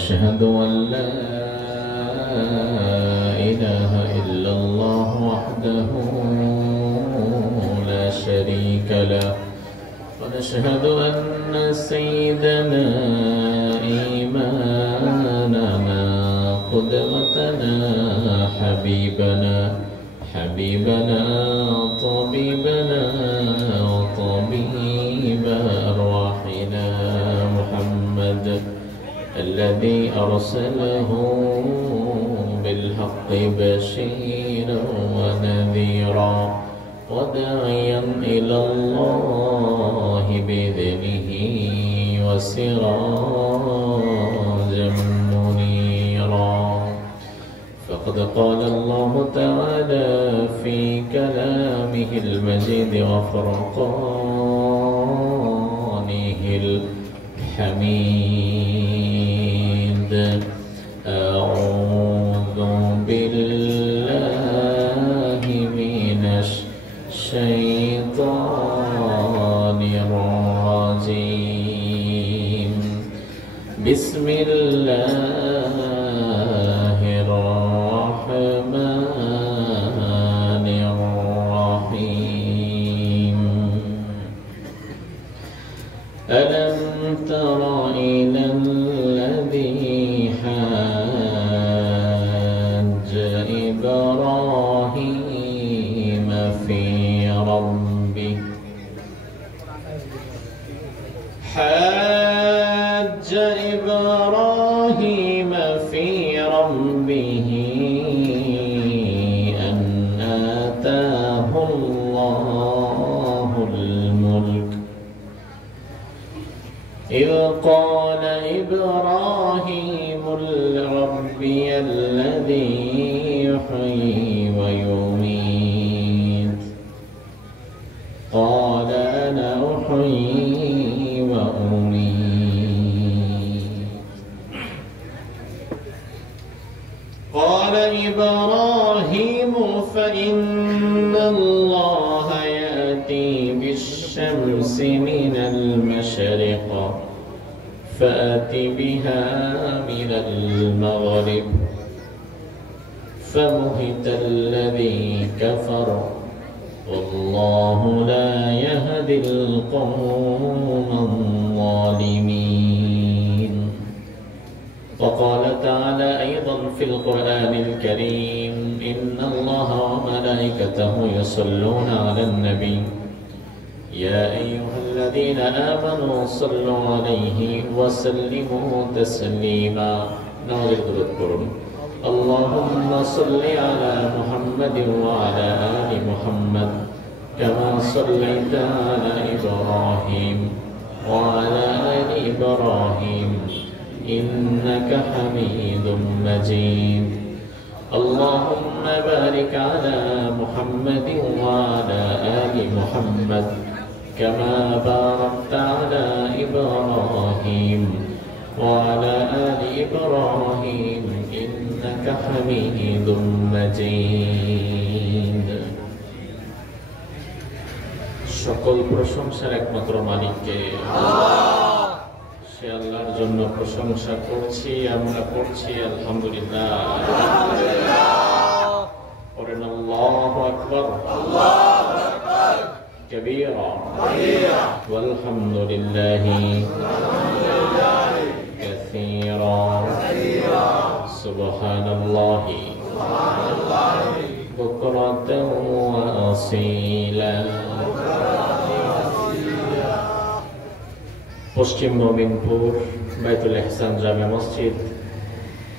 ونشهد أن لا إله إلا الله وحده لا شريك له ونشهد أن سيدنا إمامنا قدوتنا حبيبنا طبيبنا وطبيب أرواحنا محمد الذي أرسله بالحق بشيرا ونذيرا وداعيا إلى الله بإذنه وسراجا منيرا فقد قال الله تعالى في كلامه المجيد وفرقانه الحميد أعوذ بالله من الشيطان الرجيم بسم الله الرحمن الرحيم ألم تر إلى الذي حاج إبراهيم في ربه أن آتاه الله الملك إذ قال إبراهيم لربي الذي يحيي ويميت قال أنا أحيي وأميت قال إبراهيم فإن الله يأتي بالشمس من المشرق فأت بها من المغرب فبهت الذي كفر والله لا يهدي القوم الظالمين وقال تعالى أيضا في القرآن الكريم إن الله وملائكته يصلون على النبي يا أيها الذين آمنوا صلوا عليه وسلموا تسليما اللهم صل على محمد وعلى آل محمد كما صليت على إبراهيم وعلى آل إبراهيم إنك حميد مجيد اللهم بارك على محمد وعلى آل محمد كما باركت على إبراهيم وعلى آل إبراهيم إنك حميد مجيد সকল প্রশংসার একমাত্র মালিককে আল্লাহ সে আল্লাহর জন্য প্রশংসা করছি আমরা করছি আলহামদুলিল্লাহ পড়েন আল্লাহু আকবার আল্লাহু আকবার كبيرا والحمد لله كثيرا سبحان الله بكرة وأصيلا পশ্চিম মোমিনপুর বাইতুল ইহসান জামে মসজিদ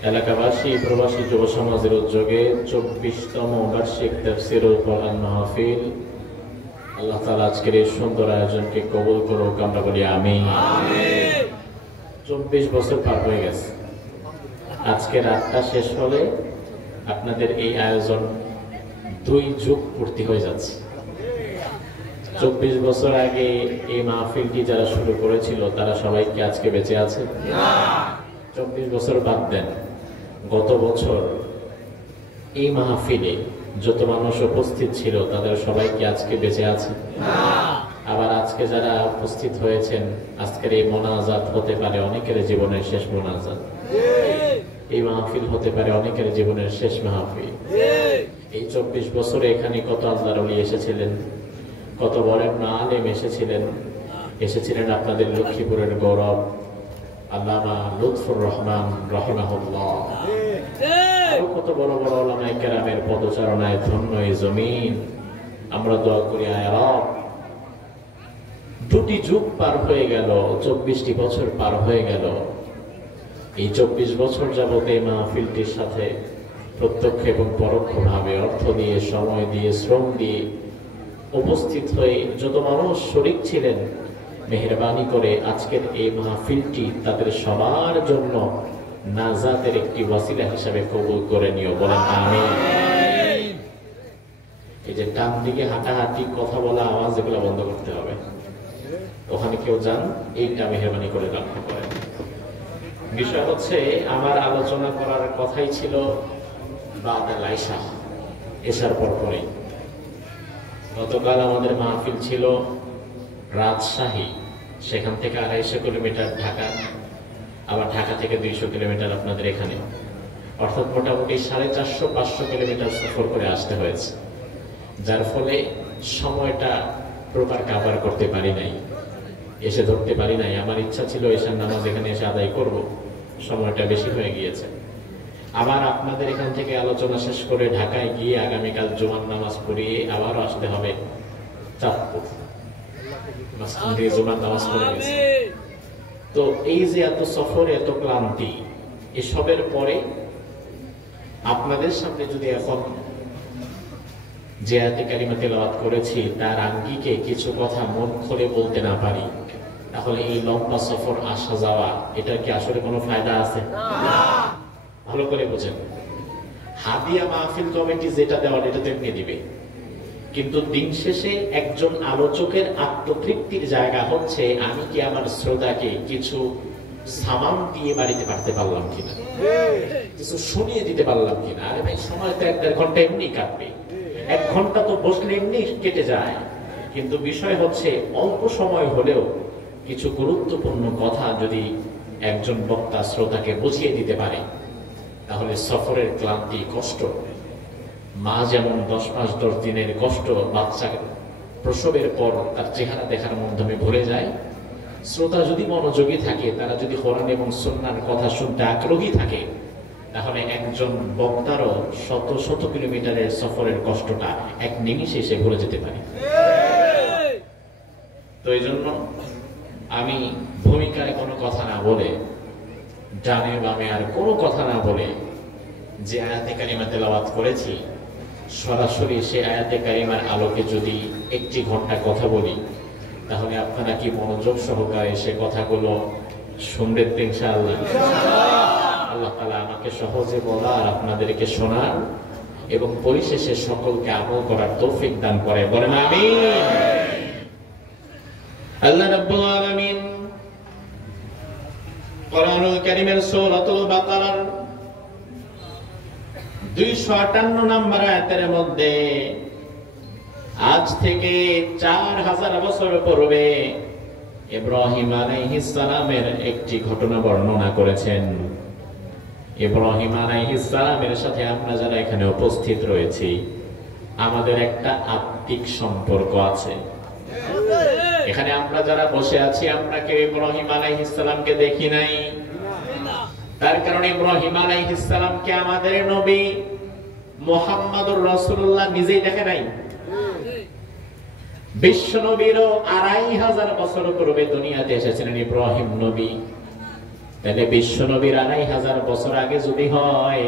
এলাকাবাসী প্রবাসী যুব সমাজের উদ্যোগে 24তম বার্ষিক তাফসীরুল কোরআন মাহফিল আল্লাহ তাআলা আজকের এই সুন্দর আয়োজনকে কবুল করুক আমরা বলি আমিন। 24 বছর পার হয়ে গেছে। আজকে রাতটা শেষ হলে আপনাদের এই আয়োজন 2 যুগ পূর্তি হয়ে যাচ্ছে। 24 বছর আগে এই মাহফিলটি যারা শুরু করেছিল তারা সবাই কি আজকে বেঁচে আছে? না। 24 বছর বাদ দেন, গত বছর এই মাহফিলে যত মানুষ উপস্থিত ছিল তাদের সবাই কি আজকে বেঁচে আছে? না। আবার আজকে যারা উপস্থিত হয়েছেন আজকের এই মোনাজাত হতে পারে অনেকের জীবনের শেষ মোনাজাত। এই মাহফিল হতে পারে অনেকের জীবনের শেষ মাহফিল। এই 24 বছরে এখানে কত আল্লাহর ওলি এসেছিলেন, কত বড় আলেম এসেছিলেন আপনাদের লক্ষ্মীপুরের গৌরব আল্লামা লুৎফুর রহমান রাহিমাহুল্লাহ। আরো কত বড় বড় উলামায়ে কেরামের পদচারণায় ধন্য এই জমিন। আমরা দোয়া করি, আয় রব, দুটি যুগ পার হয়ে গেল, 24টি বছর পার হয়ে গেল। এই 24 বছর যাবত এই মাহফিলটির সাথে প্রত্যক্ষ এবং পরোক্ষভাবে অর্থ দিয়ে, সময় দিয়ে, শ্রম দিয়ে উপস্থিত হয়ে যত মানুষ শরীক ছিলেন, মেহেরবানি করে আজকের এই মাহফিলটি তাদের সবার জন্য নাজাতের একটি ওয়াসিলা হিসাবে কবুল করে নিও, বলেন আমিন। এই যে ডান দিকে হাঁটাহাঁটি, কথা বলা, আওয়াজ, এগুলো বন্ধ করতে হবে। ওখানে কেউ যান, এইটা মেহেরবানি করে লক্ষ্য করেন। বিষয় হচ্ছে, আমার আলোচনা করার কথাই ছিল বাদাল আইশা, এশার পরপরই। গতকাল আমাদের মাহফিল ছিল রাজশাহী, সেখান থেকে 250 কিলোমিটার ঢাকা, আবার ঢাকা থেকে 200 কিলোমিটার আপনাদের এখানে, অর্থাৎ মোটামুটি 450-500 কিলোমিটার সফর করে আসতে হয়েছে, যার ফলে সময়টা প্রপার কাভার করতে পারি নাই, এসে ধরতে পারি নাই। আমার ইচ্ছা ছিল এশার নামাজ এখানে এসে আদায় করব, সময়টা বেশি হয়ে গিয়েছে। আবার আপনাদের এখান থেকে আলোচনা শেষ করে ঢাকায় গিয়ে আগামীকাল জুমার নামাজ পড়িয়ে আবারও আসতে হবে চাঁদপুর, জুমার নামাজ পড়ে গেছে। তো এই যে এত সফর, এত ক্লান্তি, এসবের পরে আপনাদের সামনে যদি এখন যে আয়াতে কারিমা তেলাওয়াত করেছি তার আঙ্গিকে কিছু কথা মন খুলে বলতে না পারি, তাহলে এই লম্বা সফর আসা যাওয়া, এটার কি আসলে কোনো ফায়দা আছে? ভালো করে বোঝেন, হাদিয়া মাহফিল কমিটি যেটা দেওয়ার এটা তেমনি দিবে, কিন্তু দিন শেষে একজন আলোচকের আত্মতৃপ্তির জায়গা হচ্ছে আমি কি আমার শ্রোতাকে কিছু সামান দিয়ে বাড়িতে পাঠাতে পারলাম কিনা, কিছু শুনিয়ে দিতে পারলাম কিনা। আরে ভাই, সময় তো 1-1.5 ঘন্টা এমনি কাটবে, 1 ঘন্টা তো বসলে এমনি কেটে যায়, কিন্তু বিষয় হচ্ছে অল্প সময় হলেও কিছু গুরুত্বপূর্ণ কথা যদি একজন বক্তা শ্রোতাকে বুঝিয়ে দিতে পারে, তাহলে সফরের ক্লান্তি, কষ্ট, মা যেমন 10 মাস 10 দিনের কষ্ট বাচ্চা প্রসবের পর তার চেহারা দেখার মাধ্যমে ভুলে যায়, শ্রোতা যদি মনোযোগী থাকে, তারা যদি কোরআন এবং সুন্নাহর কথা শুনতে আগ্রহী থাকে, তাহলে একজন বক্তারও শত শত কিলোমিটারের সফরের কষ্টটা এক নিমিষে সে ভুলে যেতে পারে। তো এই জন্য আমি ভূমিকায় কোনো কথা না বলে, ডানে বামে আর কোনো কথা না বলে, যে আয়াতে কারিমা তেলাওয়াত করেছি সরাসরি সে আয়াতে কারিমার আলোকে যদি 1 ঘন্টা কথা বলি, তাহলে আপনারা কি মনোযোগ সহকারে সে কথাগুলো শুনবেন ইনশাআল্লাহ? আল্লাহ তাআলা আমাকে সহজে বলা আর আপনাদেরকে শোনার এবং পরিশেষে সকলকে আমল করার তৌফিক দান করে, বলেন আমিন। আল্লাহ রাব্বুল আলামিন কোরআনুল কারীমের সূরাতুল বাকারার 258 নম্বর আয়াতের মধ্যে আজ থেকে 4000 বছর পূর্বে ইব্রাহিম আলাইহিস সালামের একটি ঘটনা বর্ণনা করেছেন। ইব্রাহিম আলাইহিস সালামের সাথে আমরা যারা এখানে উপস্থিত রয়েছি, আমাদের একটা আত্মিক সম্পর্ক আছে। এখানে আমরা যারা বসে আছি, আমরা কেউ ইব্রাহিম আলাইহিস সালামকে দেখি নাই, তার কারণে ইব্রাহিম আলাইহিস সালামকে আমাদের নবী মুহাম্মদুর রাসূলুল্লাহ নিজেই দেখে নাই। বিশ্ব নবীরও 2500 বছর পূর্বে দুনিয়াতে এসেছিলেন ইব্রাহিম নবী। তাহলে বিশ্ব নবীর 2500 বছর আগে যদি হয়,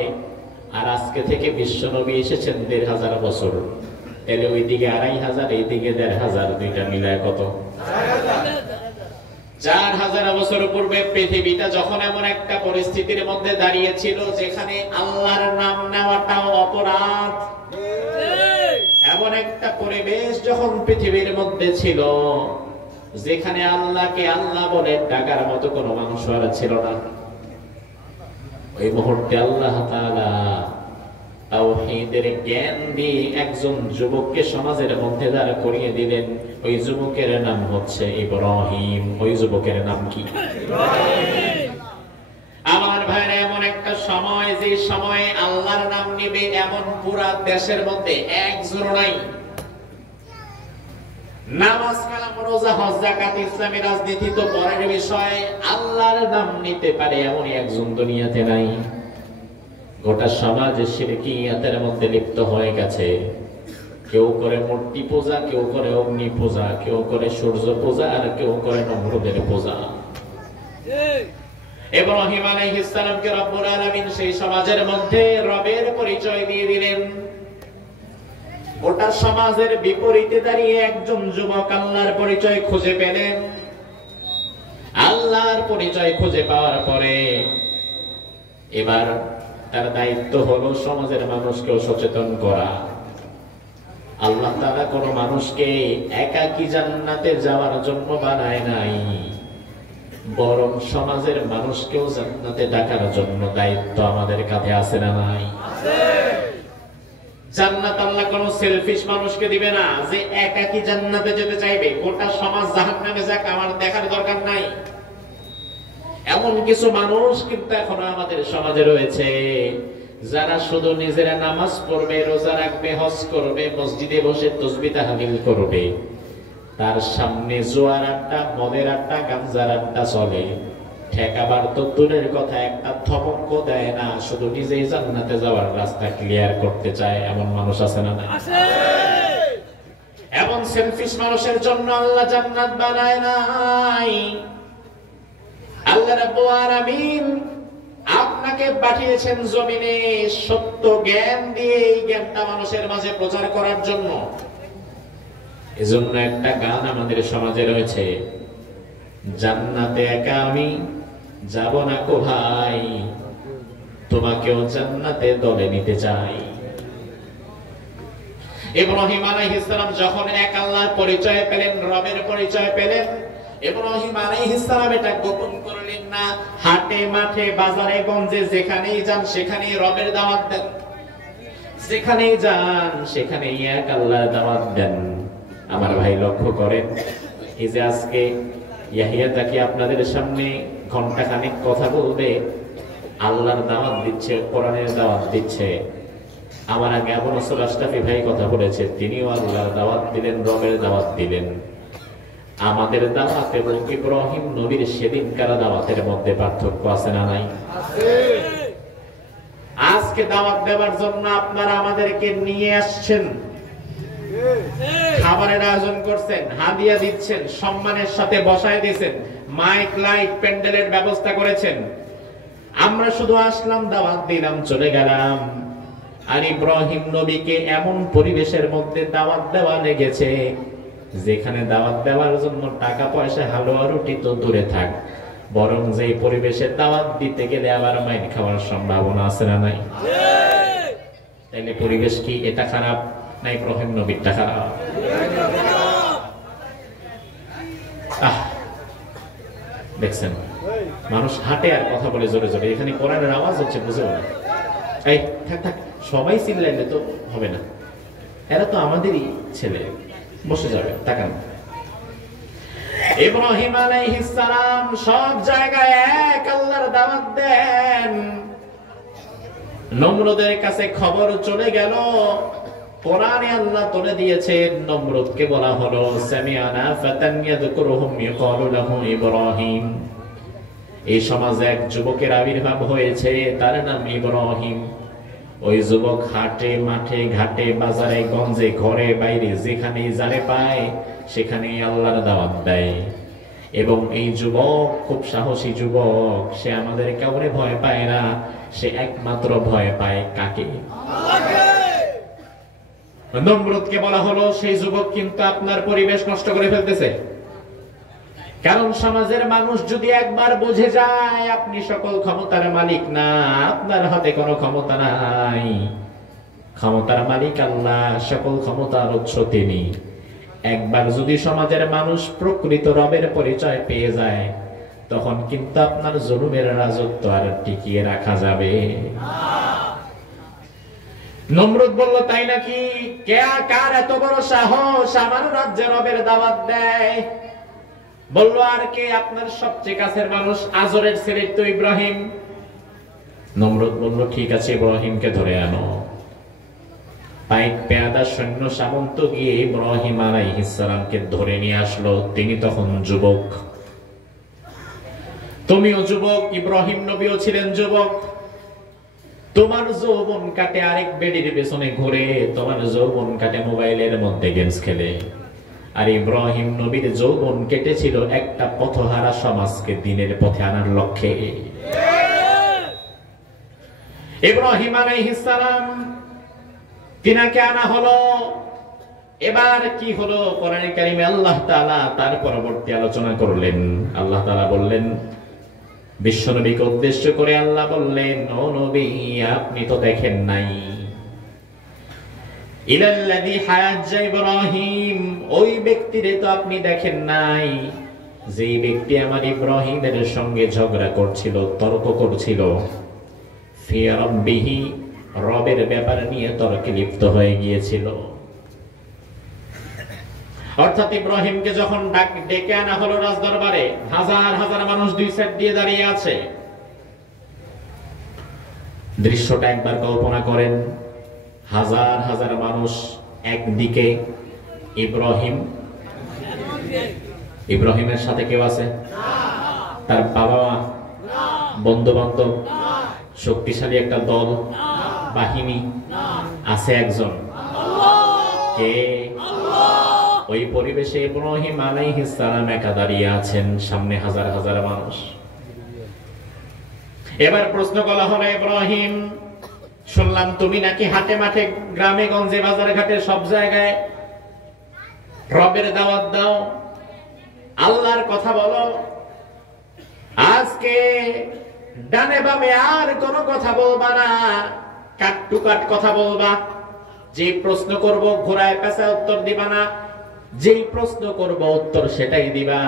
আর আজকে থেকে বিশ্ব নবী এসেছেন 1500 বছর, তাহলে ওইদিকে 2500, এইদিকে 1500, দুইটা মিলায় কত? 4000 বছর পূর্বে পৃথিবীটা যখন এমন একটা পরিস্থিতির মধ্যে দাঁড়িয়েছিল যেখানে আল্লাহর নাম নেওয়াটাও অপরাধ, এমন একটা পরিবেশ যখন পৃথিবীর মধ্যে ছিল যেখানে আল্লাহকে আল্লাহ বলে ডাকার মতো কোনো মানুষ আর ছিল না, ওই মুহূর্তে আল্লাহ তাআলা তাওহীদের জ্ঞান দিয়ে একজন যুবককে সমাজের মধ্যে দাঁড় করিয়ে দিলেন। ওই যুবকের নাম হচ্ছে ইব্রাহিম। ওই যুবকের নাম কি? আমার ভাইরা সময়, যে সময়ে আল্লাহর নাম নিবে এমন পুরা দেশের মধ্যে একজন নাই। নামাজ, কালাম, রোজা, হজ, যাকাত, ইসলামী রাজনীতি তো পরের বিষয়, আল্লাহর নাম নিতে পারে এমন একজন দুনিয়াতে নাই। গোটা সমাজ শিরকিয়াতের মধ্যে লিপ্ত হয়ে গেছে। কেউ করে মূর্তি পূজা, কেউ করে অগ্নি পূজা, কেউ করে সূর্য পূজা, আর কেউ করে নমরুদের পূজা। ইব্রাহিম আলাইহিস সালামকে রব্বুল আলামিন সেই সমাজের মধ্যে রবের পরিচয় দিয়ে দিলেন। গোটা সমাজের বিপরীতে দাঁড়িয়ে একজন যুবক আল্লাহর পরিচয় খুঁজে পেলেন। আল্লাহর পরিচয় খুঁজে পাওয়ার পরে এবার তার দায়িত্ব হলো সমাজের মানুষকেও সচেতন করা। আল্লাহ তাআলা কোন মানুষকে একাকী জান্নাতে যাওয়ার জন্য বানায় নাই, বরং সমাজের মানুষকেও জান্নাতে ডাকার জন্য দায়িত্ব আমাদের কাঁধে আছে না নাই? জান্নাত আল্লাহ কোন সেলফিশ মানুষকে দিবে না যে একাকী জান্নাতে যেতে চাইবে, গোটা সমাজ জাহান্নামে যাক আমার দেখার দরকার নাই। এমন কিছু মানুষ কিন্তু এখনো আমাদের সমাজে রয়েছে যারা শুধু নিজেরা নামাজ পড়বে, রোজা রাখবে, হজ করবে, মসজিদে বসে তাসবিহ তাহলিল করবে, তার সামনে জোয়ার আড্ডা, মদের আড্ডা, গাঞ্জার আড্ডা চলে। ঠেকাবার তো দূরের কথা, একটা ধমক দেয় না, শুধু নিজেই জান্নাতে যাওয়ার রাস্তা ক্লিয়ার করতে চায়। এমন মানুষ আছে না? এমন সেলফিশ মানুষের জন্য আল্লাহ জান্নাত বানায় নাই। আল্লাহ রাব্বুল আলামিন আপনাকে পাঠিয়েছেন জমিনে সত্য জ্ঞান দিয়ে, এই জ্ঞানটা মানুষের মাঝে প্রচার করার জন্য। এজন্য একটা গান আমাদের সমাজে রয়েছে, জান্নাতে একা আমি যাব না কো ভাই, তোমাকেও জান্নাতে দলে নিতে চাই। ইব্রাহিম আলাইহিস সালাম যখন এক আল্লাহর পরিচয় পেলেন, রবের পরিচয় পেলেন, ইব্রাহিম আলাইহিস সালাম এটা গোপন করলেন না। হাটে মাঠে বাজারে গঞ্জে যেখানেই যান সেখানেই রবের দাওয়াত দেন, যেখানেই যান সেখানেই এক আল্লাহর দাওয়াত দেন। আমার ভাই লক্ষ্য করেন, এই যে আজকে ইয়াহিয়া তাকি আপনাদের সামনে ঘন্টা খানিক কথা বলবে, আল্লাহর দাওয়াত দিচ্ছে, কোরআনের দাওয়াত দিচ্ছে। আমার আগে আবু নসর আশরাফি ভাই কথা বলেছে, তিনিও আল্লাহর দাওয়াত দিলেন, রবের দাওয়াত দিলেন। আমাদের দাওয়াত এবং ইব্রাহিম নবীর সেদিনকার দাওয়াতের মধ্যে পার্থক্য আছে না নাই? আজকে দাওয়াত দেওয়ার জন্য আপনারা আমাদেরকে নিয়ে আসছেন, খাবারের আয়োজন করছেন, হাদিয়া দিচ্ছেন, সম্মানের সাথে বসায় দিয়েছেন, মাইক লাইট প্যান্ডেলের ব্যবস্থা করেছেন। আমরা শুধু আসলাম, দাওয়াত দিলাম, চলে গেলাম। আর ইব্রাহিম নবীকে এমন পরিবেশের মধ্যে দাওয়াত দেওয়া লেগেছে যেখানে দাওয়াত দেওয়ার জন্য টাকা পয়সা, হালুয়া রুটি তো দূরে থাক, বরং যে পরিবেশে দাওয়াত দিতে গেলে আবার মাইর খাওয়ার সম্ভাবনা আছে না নাই? তাইলে পরিবেশ কি এটা খারাপ না ইব্রাহিম নবীরটা খারাপ? দেখছেন মানুষ হাঁটে আর কথা বলে জোরে জোরে, এখানে কোরআনের আওয়াজ হচ্ছে, বুঝেও না। এই থাক থাক, সবাই চিল্লাইলে তো হবে না, এরা তো আমাদেরই ছেলে, বসে যাবে, তাকান। ইব্রাহিম আলাইহিস সালাম সব জায়গায় এক আল্লাহর দাওয়াত দেন। নমরুদের কাছে খবর চলে গেল, কোরআনে আল্লাহ তুলে দিয়েছেন, নমরুদকে বলা হলো সামিআনা ফাতান ইয়াযকুরুহুম ইয়াকালু লাহু ইব্রাহিম। এই সমাজে এক যুবকের আবির্ভাব হয়েছে, তার নাম ইব্রাহিম। ওই যুবক হাটে মাঠে ঘাটে বাজারে গঞ্জে ঘরে বাইরে যেখানেই যারে পায় সেখানেই আল্লাহর দাওয়াত দেয়। এবং এই যুবক খুব সাহসী যুবক, সে আমাদের কাউরে ভয় পায় না, সে একমাত্র ভয় পায় কাকে? নমরুদকে বলা হলো সেই যুবক কিন্তু আপনার পরিবেশ নষ্ট করে ফেলতেছে। কারণ সমাজের মানুষ যদি একবার বুঝে যায় আপনি সকল ক্ষমতার মালিক না, আপনার হাতে কোনো ক্ষমতা নাই, ক্ষমতার মালিক আল্লাহ, সকল ক্ষমতার উৎস তিনি। একবার যদি সমাজের মানুষ প্রকৃত রবের পরিচয় পেয়ে যায়, তখন কিন্তু আপনার জুলুমের রাজত্ব আর টিকিয়ে রাখা যাবে। নমরুদ বলল, তাই নাকি? কে কার এত বড় সাহস আমার রাজ্যে রবের দাওয়াত দেয়? বলল, আর কে? আপনার সবচেয়ে কাছের মানুষ আজরের ছেলে তো ইব্রাহিম। নমরুদ বলল, ঠিক আছে, ইব্রাহিমকে ধরে আনো। পাইক পেয়াদা সৈন্য সামন্ত গিয়ে ইব্রাহিম আলাইহিস সালামকে ধরে নিয়ে আসলো। তিনি তখন যুবক, তুমিও যুবক, ইব্রাহিম নবীও ছিলেন যুবক। তোমার যৌবন কাটে আরেক বেডির পেছনে ঘুরে, তোমার যৌবন কাটে মোবাইলের মধ্যে গেমস খেলে। আর ইব্রাহিম নবীর যৌবন কেটেছিল একটা পথহারা সমাজকে দিনের পথে আনার লক্ষ্যে। ইব্রাহিম আলাইহিস সালাম তিনাকে আনা হলো। এবার কি হলো? কোরআনে কারিমে আল্লাহ তাআলা তার পরবর্তী আলোচনা করলেন। আল্লাহ তাআলা বললেন, বিশ্বনবীকে উদ্দেশ্য করে আল্লাহ বললেন, ও নবী, আপনি তো দেখেন নাই, ইলাল্লাযী হাজ্জা ইব্রাহিম, ওই ব্যক্তিরে তো আপনি দেখেন নাই যে ব্যক্তি আমার ইব্রাহিমের সঙ্গে ঝগড়া করছিল, তর্ক করছিল, ফি রাব্বিহি, রবের ব্যাপার নিয়ে তর্কে লিপ্ত হয়ে গিয়েছিল। অর্থাৎ ইব্রাহিমকে যখন ডেকে আনা হলো রাজদরবারে, হাজার হাজার মানুষ দুই সাইড দিয়ে দাঁড়িয়ে আছে। দৃশ্যটা একবার কল্পনা করেন, হাজার হাজার মানুষ একদিকে, ইব্রাহিমের সাথে কেউ আছে? তার বাবা মা, বন্ধু বান্ধব, শক্তিশালী একটা দল, বাহিনী আছে? একজন কে? ওই পরিবেশে ইব্রাহিম আলাইহিস সালাম একা দাঁড়িয়ে আছেন, সামনে হাজার হাজার মানুষ। এবার প্রশ্ন করা হলো, ইব্রাহিম, শুনলাম তুমি নাকি হাটে মাঠে, গ্রামে গঞ্জে, বাজারে ঘাটে, সব জায়গায় রবের দাওয়াত দাও, আল্লাহর কথা বলো। আজকে ডানে বামে আর কোনো কথা বলবা না, কাট টু কাট কথা বলবা। যে প্রশ্ন করব ঘোড়ায় পেঁচায় উত্তর দিবা না, যেই প্রশ্ন করব উত্তর সেটাই দিবা।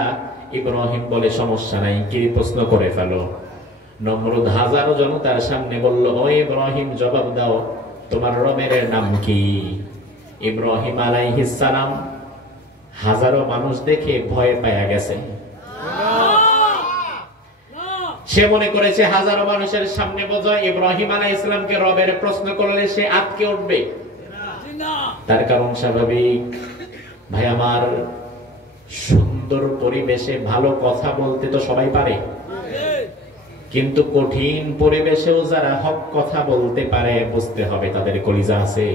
ইব্রাহিম বলে, সমস্যা নাই, কি প্রশ্ন করে ফেলো। নমরুদ হাজারো জনতার সামনে বলল, ও ইব্রাহিম, জবাব দাও, তোমার রবের নাম কি? ইব্রাহিম আলাইহিস সালাম হাজারো মানুষ দেখে ভয় পায়া গেছে। সে মনে করেছে হাজারো মানুষের সামনে বোঝায় ইব্রাহিম আলাইহিস সালামকে রবের প্রশ্ন করলে সে আটকে উঠবে। তার কারণ স্বাভাবিক। ভাই আমার, সুন্দর পরিবেশে ভালো কথা বলতে তো সবাই পারে, কিন্তু কঠিন পরিবেশেও যারা হক কথা বলতে পারে, বুঝতে হবে তাদের কলিজা আছে।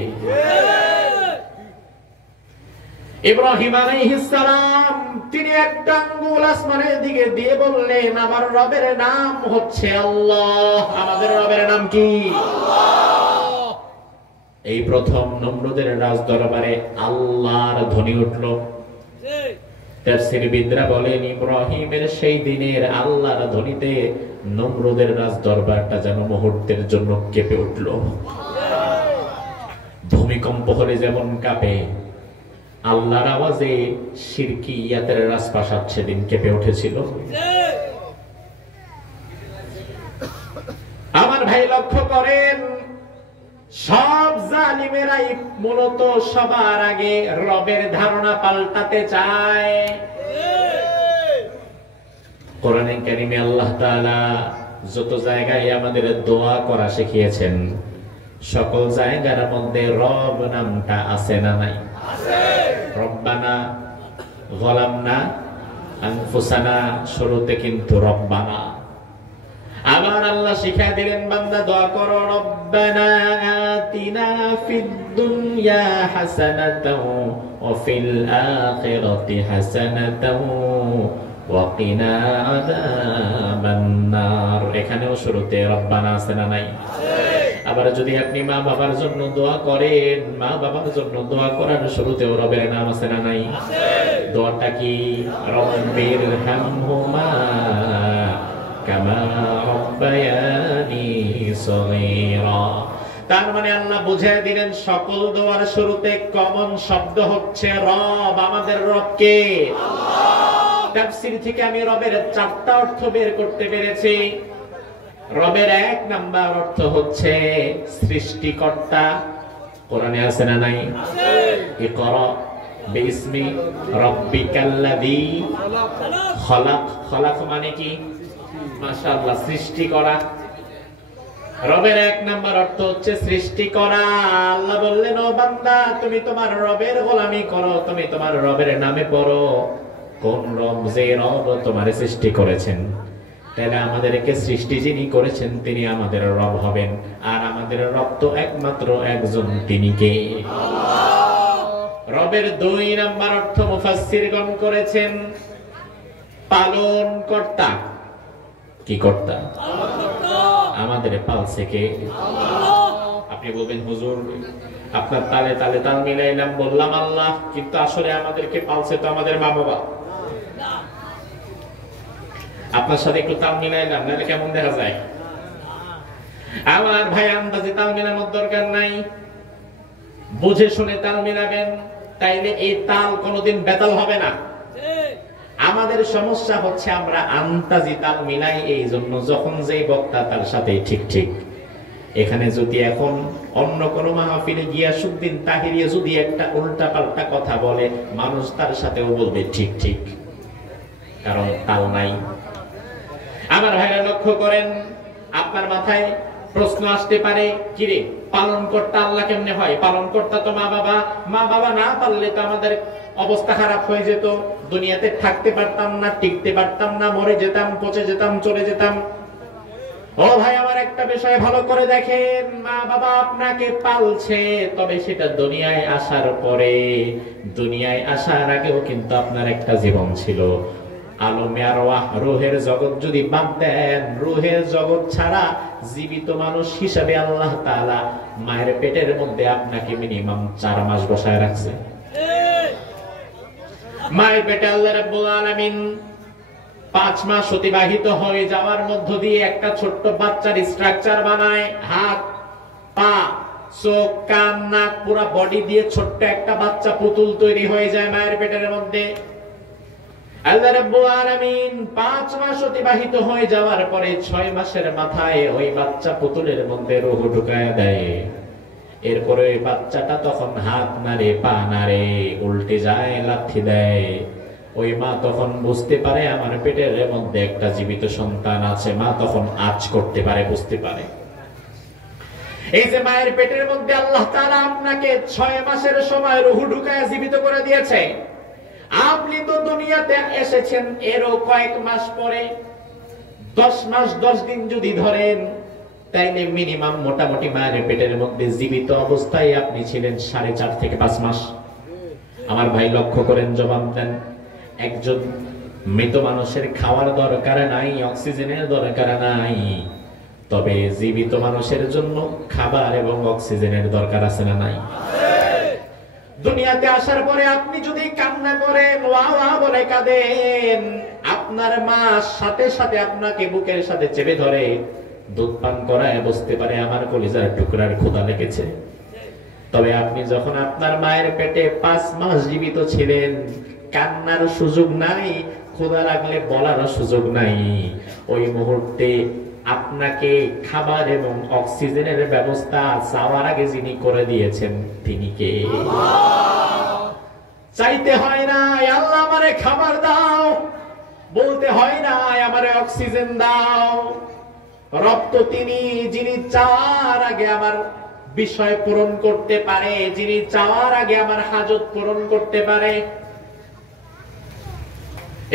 ইব্রাহিম আলাইহিস সালাম তিনি একটা আঙ্গুল আসমানের দিকে দিয়ে বললেন, আমার রবের নাম হচ্ছে আল্লাহ। আমাদের রবের নাম কি? আল্লাহ। এই প্রথম নমরুদের রাজদরবারে আল্লাহর ধ্বনি উঠল। তাফসীরবিদরা বলেন, ইব্রাহিমের সেই দিনের আল্লাহর ধ্বনিতে নমরুদের রাজদরবারটা যেন মুহূর্তের জন্য কেঁপে উঠল। ভূমিকম্প হলে যেমন কাঁপে, আল্লাহর আওয়াজে শিরকিয়াতের রাজপ্রাসাদ সেদিন কেঁপে উঠেছিল। আমার ভাই লক্ষ্য করেন, সব জালিমেরাই মূলত সবার আগে রবের ধারণা পাল্টাতে চায়। কোরআনে কারিমে আল্লাহ তাআলা যত জায়গায় আমাদের দোয়া করা শিখিয়েছেন, সকল জায়গার মধ্যে রব নামটা আছে না নাই? রব্বানা যালামনা আনফুসানা, শুরুতে কিন্তু রব্বানা। আবার আল্লাহ শিখিয়ে দিলেন, বান্দা দোয়া করো, রব্বানা আতিনা ফিদ দুনিয়া হাসানাতাও ওয়া ফিল আখিরাতি হাসানাতাও ওয়া কিনা আযাবান নার। এখানেও শুরুতে রব্বানা আছে না নাই? আবার যদি আপনি মা বাবার জন্য দোয়া করেন, মা বাবার জন্য দোয়া করার শুরুতেও রবের নাম আছে না নাই? দোয়াটা কি? রব্বির হামহুমা কামা রাব্বায়ানি সগীরা। তার মানে আল্লাহ বুঝিয়ে দিলেন, সকল দোয়ার শুরুতে কমন শব্দ হচ্ছে রব। আমাদের রব কে? আল্লাহ। তাফসীর থেকে আমি রবের চারটা অর্থ বের করতে পেরেছি। রবের এক নাম্বার অর্থ হচ্ছে সৃষ্টিকর্তা। কোরআনে আছে না নাই? আছে। ইকরা বিসমি রাব্বিকাল্লাযী খালাক। খালাক মানে কি? মাশাআল্লাহ, সৃষ্টি করা। রবের এক নাম্বার অর্থ হচ্ছে সৃষ্টি করা। আল্লাহ বললেন, ও বান্দা, তুমি তোমার রবের গোলামি করো, তুমি তোমার রবের নামে পড়ো। কোন রব? যে রব তোমারে সৃষ্টি করেছেন। তাহলে আমাদেরকে সৃষ্টি যিনি করেছেন তিনি আমাদের রব হবেন, আর আমাদের রব তো একমাত্র একজন, তিনি কে? রবের দুই নাম্বার অর্থ মুফাসসিরগণ করেছেন পালন কর্তা। কি কর্তা? আমাদের পালছে কে? আপনি বলবেন, হুজুর আপনার তালে তালে তাল মিলাইলাম, বললাম আল্লাহ, কিন্তু আসলে আমাদেরকে পালছে তো আমাদের মা বাবা। আপনার সাথে একটু তাল মিলাইলাম, নাহলে কেমন দেখা যায়? আমার ভাই, আন্দাজে তাল মিলানোর দরকার নাই, বুঝে শুনে তাল মিলাবেন, তাইলে এই তাল কোনোদিন বেতাল হবে না। আমাদের সমস্যা হচ্ছে আমরা আন্তাজি তাল মিলাই, এই জন্য যখন যেই বক্তা তার সাথে ঠিক ঠিক। এখানে যদি এখন অন্য কোন মাহফিলে গিয়াসউদ্দিন তাহিরিয়া যদি একটা উল্টা পাল্টা কথা বলে, মানুষ তার সাথেও বলবে ঠিক ঠিক, কারণ তাল নাই। আমার ভাইরা লক্ষ্য করেন, আপনার মাথায় প্রশ্ন আসতে পারে, কিরে পালন কর্তা আল্লাহ কেমনে হয়? পালন কর্তা তো মা বাবা, মা বাবা না পারলে তো আমাদের অবস্থা খারাপ হয়ে যেত, দুনিয়াতে থাকতে পারতাম না, টিকতে পারতাম না, মরে যেতাম, পচে যেতাম, চলে যেতাম। ও ভাই, আমার একটা বিষয় ভালো করে দেখেন, মা বাবা আপনাকে পালছে, তবে সেটা দুনিয়ায় আসার পরে। দুনিয়ায় আসার আগেও কিন্তু আপনার একটা জীবন ছিল। আলমে আরওয়াহ, রূহের জগৎ যদি বাদ দেন, রূহের জগৎ ছাড়া জীবিত মানুষ হিসাবে আল্লাহ তাআলা মায়ের পেটের মধ্যে আপনাকে মিনিমাম 4 মাস বসায় রাখছে। মায়ের পেটে আল্লাহ রাব্বুল আলামিন 5 মাস অতিবাহিত হয়ে যাওয়ার মধ্য দিয়ে একটা ছোট্ট বাচ্চার স্ট্রাকচার বানায়। হাত, পা, চোখ, কান, নাক, পুরো বডি দিয়ে ছোট্ট একটা বাচ্চা পুতুল তৈরি হয়ে যায় মায়ের পেটের মধ্যে। আল্লাহ রাব্বুল আলামিন 5 মাস অতিবাহিত হয়ে যাওয়ার পরে 6 মাসের মাথায় ওই বাচ্চা পুতুলের মধ্যে রূহ ঢুকায়া দেয়। এরপরে ওই বাচ্চাটা তখন হাত নাড়ে, পা নাড়ে, উল্টে যায়, লাথি দেয়। ওই মা তখন বুঝতে পারে আমার পেটের মধ্যে একটা জীবিত সন্তান আছে। মা তখন আঁচ করতে পারে, বুঝতে পারে। এই যে মায়ের পেটের মধ্যে আল্লাহ তাআলা আপনাকে 6 মাসের সময় রূহ ঢুকায়া জীবিত করে দিয়েছে। আপনি তো দুনিয়াতে এসেছেন এরও কয়েক মাস পরে। 10 মাস 10 দিন যদি ধরেন, তাইলে মিনিমাম মোটামুটি মায়ের পেটের মধ্যে জীবিত অবস্থায় আপনি ছিলেন 4.5 থেকে 5 মাস। আমার ভাই লক্ষ্য করেন, জবাব দেন। একজন মৃত মানুষের খাওয়ার দরকার নাই, অক্সিজেনের দরকার নাই, তবে জীবিত মানুষের জন্য খাবার এবং অক্সিজেনের দরকার আছে না নাই? দুনিয়াতে আসার পরে আপনি যদি কান্না করেন, ওয়া ওয়া বলে কাঁদেন, আপনার মা সাথে সাথে আপনাকে বুকের সাথে চেপে ধরে দুধ পান করায় বুঝতে পারে আমার কলিজার টুকরার ক্ষুধা লেগেছে। তবে আপনি যখন আপনার মায়ের পেটে 5 মাস জীবিত ছিলেন, কান্নার সুযোগ নাই, ক্ষুধা লাগলে বলার সুযোগ নাই। ওই মুহূর্তে আপনাকে খাবার এবং অক্সিজেনের ব্যবস্থা চাওয়ার আগে যিনি করে দিয়েছেন তিনি কে? চাইতে হয় না আল্লাহ আমারে খাবার দাও, বলতে হয় না আমারে অক্সিজেন দাও। রব তো তিনি, যিনি চাওয়ার আগে আমার বিষয় পূরণ করতে পারে, যিনি চাওয়ার আগে আমার হাজত পূরণ করতে পারে।